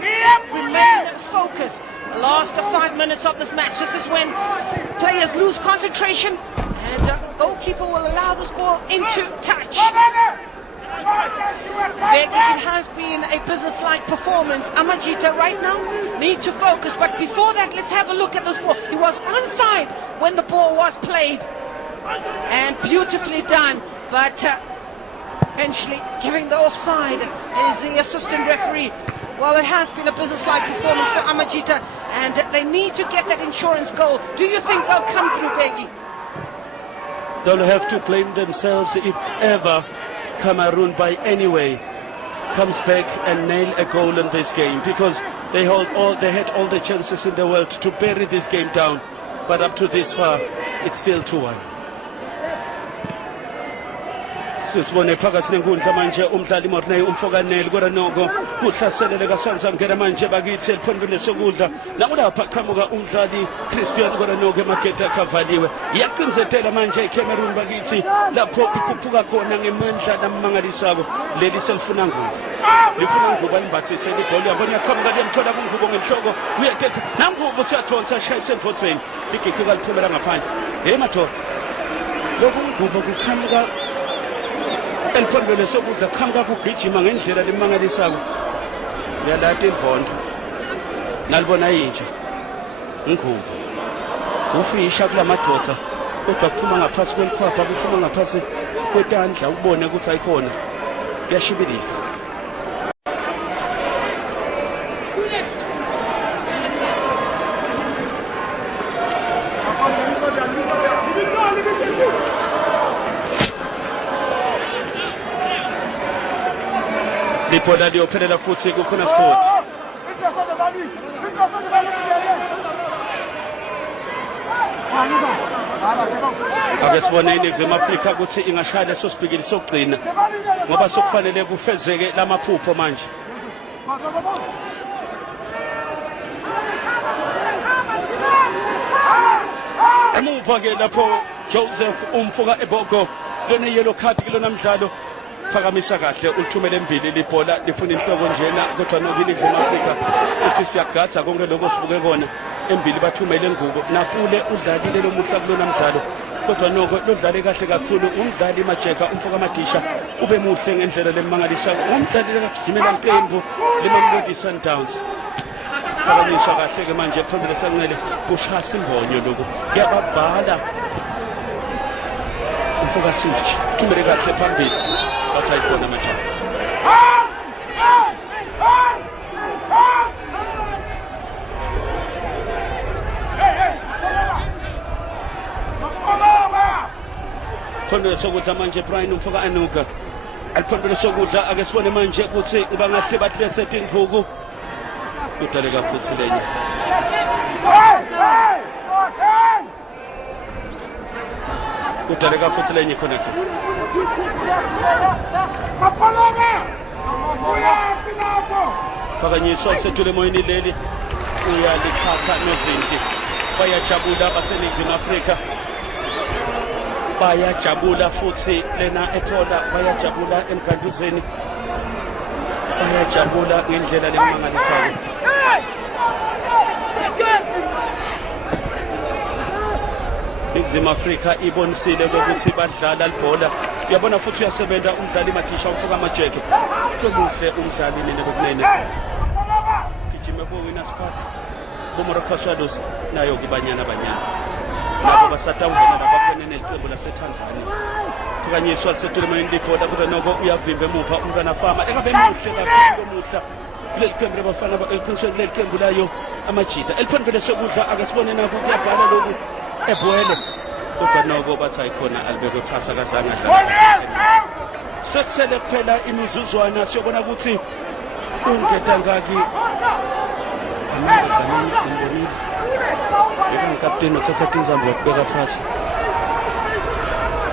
remain focused. The last 5 minutes of this match. This is when players lose concentration, and the goalkeeper will allow this ball into touch. It has been a business-like performance. Amajita right now need to focus, but before that, let's have a look at this ball. He was onside when the ball was played, and beautifully done, but eventually giving the offside is the assistant referee. Well, it has been a business-like performance for Amajita, and they need to get that insurance goal. Do you think they'll come through, Begi? They'll have to blame themselves if ever Cameroon by any way comes back and nail a goal in this game, because they had all the chances in the world to bury this game down, but up to this far it's still 2-1. Sisibone phakathi nenkundla manje umdlali Morney umfokaneli kodwa noko kuhlaselele kaSansa ngena manje bakithi eliphondweni sokudla nakulapha qhamuka umdlali Christian kodwa noko emageti akavaliwe yaqinzetela manje eCameroon bakithi lapho ikhuphuka khona ngemandla namangalisako leli selifuna ngubo lifuna ngubo alimbathise libhola yabona yaqhamuka liyamthola kungubo ngenhloko uyathetha nangubo siyathonsa shayise emfotseni ligigika liphumela ngaphandle hey mathotha lokhu ngubo kuqhamuka eliphondweni sokudla qhamuka kugijima ngendlela lemangalisako liyalata imvondo nalibona yinja ngikhubo ufisha kulamadoda kodwa kuphuma ngaphasi kweliphapha kuphuma ngaphasi kwetandla ubone ukuthi ayikhona kuyashibilika. Lipola liyophelela futhi kukhona sport. Ake sibone iNingizimu Afrika ukuthi ingashaya leso sibhikili sokugcina ngoba sokufanele kufezeke lamaphupho manje. Emuva ke lapho Joseph umfuka eboko lona yellow card kulona mdlalo phakamisa kahle ulithumele embili libhola lifuna inhloko njena kodwa no iNingizimu Afrika uthi siyagadza konke lokho sibuke kona embili bathumele ngubo nakule udlalile lomuhla kulona mdlalo kodwa noko lodlale kahle kakhulu umdlali Majeka umfuka amadisha ube muhle ngendlela lemangalisayo umdlali lakujimela iqembu leMamelodi Sundowns phakamiswa kahle ke manje kufanele sancele ushasa imbonyo lokho kuyabavala umfuka sinje thumele kahle phambili bathi ayibona Majeka. Phondweni sokudla manje Brian umfuka anuka aliphondweni sokudla ake sibone manje ukuthi bangahle bathlethe indvuku udaleka futhi lenye udaleka futhi lenye khona ke phakanyiswa setule moyini leli uyalithatha nozinti bayajabula abaseNingizimu Afrika bayajabula futhi lena ethola bayajabula emganduzeni bayajabula ngendlela lemangalisayo. Ningizimu Afrika ibonisile ukuthi badlala libhola uyabona futhi uyasebenza umdlali Madisha umfuka amajeke lomuhle umdlali nene bekunene gijime bowina spark bomorokho Swallows nayo kibanyana labo basatawungena labakwenene iqembu laseTanzania phakanyiswa setule moyini libhola kodwa noko uyavimba emuva umntwana fama engabe muhle kakhulu omuhla leli qembu labafana eliqinisweni leli qembu layo amajita eliphondweni sokudla ake sibone nakho kuyabhala lokhu ebwele kodwa noko bathi ayikhona alibekwe phasa kazange adlala sekusele kuphela imizuzwana siyobona ukuthi ungedangaki amandla kapteni uthatha tinzambo yakubeka phasi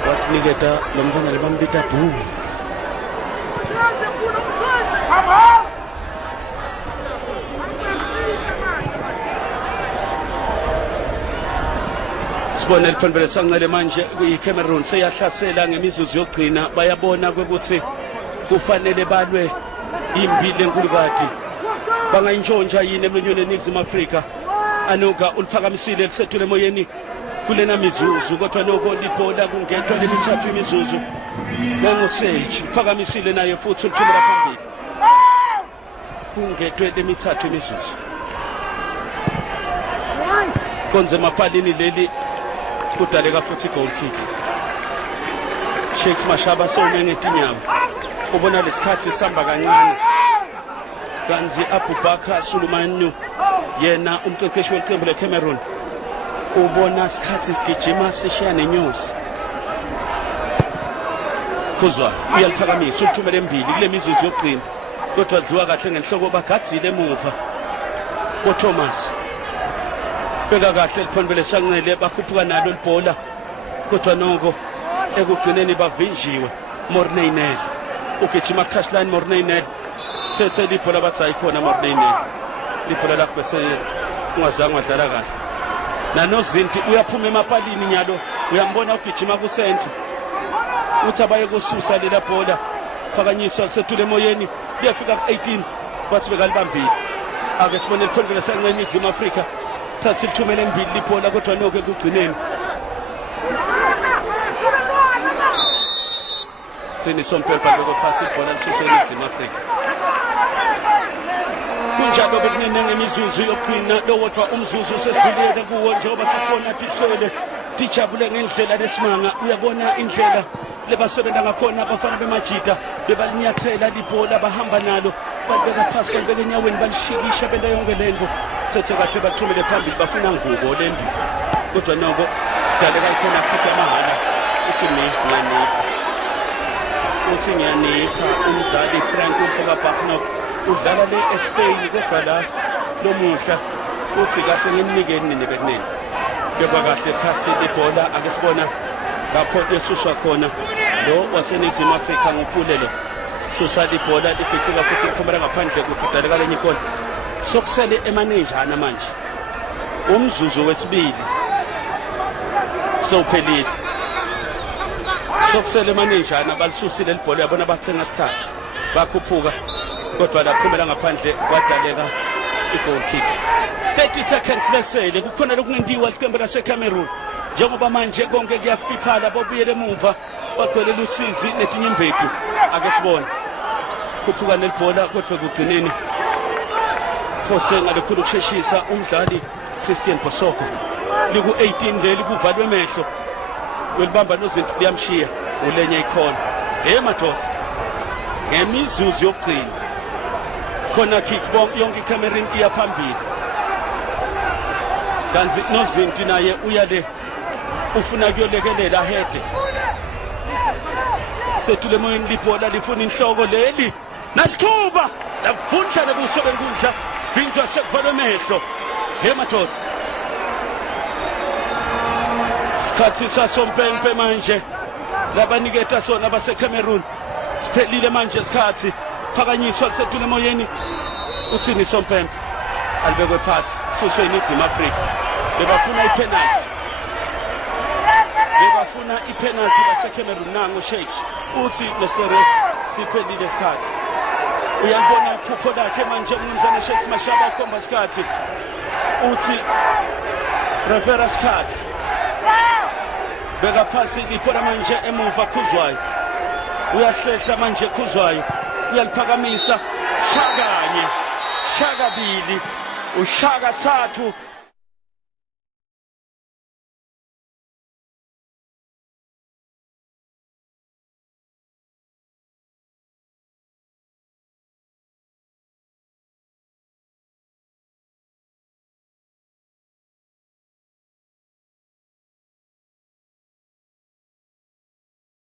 wakuniketa lo mbona lebambita bhuku sibone liphambele sanqele manje iCameroon seyahlasela ngemizuzu yokugcina bayabona ukuthi kufanele balwe impilo enkulu bangayintshontsha yini emlonyweni eNingizimu Afrika anuka uliphakamisile lisethule emoyeni kulena mizuzu kodwa noko libhola kungentwa lemithathu imizuzu nangoseji uphakamisile naye futhi uthumela phambili kungentwe lemithathu imizuzu konze maphalini leli kudaleka futhi goal kick Shakes Mashaba sone ngetinyama ubona lesikhathi sihamba kancane kanzi Abubakar Sulumanu yena umqeqeshi weqembu leCameroon ubona isikhathi sigijima sishiya nenyusi Khuzwa uyaliphakamisa uthumela embili kule mizuzu yokugcina kodwa dliwa kahle ngenhloko bagadzile emuva koThomas beka kahle liphambele sanqele bakhuphuka nalo libhola kodwa nonke ekugcineni bavinjiwe Morneinel ugijima touchline Morneinel sethe libhola bathi ayikhona Morneinel libhola lakho bese ungazange wadlala kahle nanozinti uyaphuma emapalini nyalo uyambona ugijima kusenti uthi abaye kususa lela bhola phakanyiswa lisethule emoyeni liyafika ku18 bathi bekalibambile ake sibone liphambele sanqele eNingizimu Afrika sathi lithumele embili libhola kodwa nonke kugcineni Sini sompempa lokuphasa ibhola lisuswe eNingizimu Afrika kunjalo bekunene ngemizuzu yokugcina lowodwa umzuzu sesidlulele kuwo njengoba sikhona tihlele tijabule ngendlela lesimanga uyabona indlela lebasebenza ngakhona abafana bemajita bebalinyathela libhola bahamba nalo balibeka phasi balibeka enyaweni balishikisha benda yonke lento sethe kahle bathumele phambili bafuna ngubo lembi kodwa noko daleka ikhona khipha mahala uthi ngiyanipha umdlali Frank Mfokabafno udlala le-Spain kodwa la lomuhla uthi kahle ngimnikeni nebekunene beba kahle phasi ibhola ake sibona lapho yesuswa khona lo waseNingizimu Afrika ngupulelo susa ibhola libhekela futhi kuphumela ngaphandle kudaleka lenye ikona sokusele emanenjana manje umzuzu wesibili sowuphelile sokusele emanenjana balisusile libhola yabona bathenga isikhathi bakhuphuka kodwa laphumela ngaphandle kwadaleka i-goal kick 30 seconds lesele kukhona lokungendiwa liqembu laseCameroon njengoba manje konke kuyafiphala bobuyele emuva bagcwele usizi netinye imbethu ake sibone khuphuka nelibhola kodwa kugcineni phose ngalekhulu kusheshisa umdlali Christian Bosoko liku 18 leli kuvalwe emehlo welibamba nozinti liyamshiya ulenye ikhona madoda ngemizuzu yokugcina khona kickball yonke iCameroon iya phambili kanzi nozinti naye uyale ufuna kuyolekelela hede sethule moyeni libhola lifuna inhloko leli nathuba lavunja lebuso benkundla vinjwa sekuvalwe emehlo madoda sikhathi sasompempe manje labaniketa sona baseCameroon siphelile manje isikhathi phakanyiswa lisedule emoyeni uthini sompempe alibekwe phasi suswe eNingizimu Afrika bebafuna ipenalty baseCameroon nango Shakes uthi Mr. Ref siphelile isikhathi uyabona iphupho lakhe manje umnumzana Shakes Mashaba ukhomba isikhathi uthi refera isikhathi beka phasi libhola manje emuva Khuzwayo uyahlehla manje Khuzwayo uyaliphakamisa shakanye shakabili ushaka thathu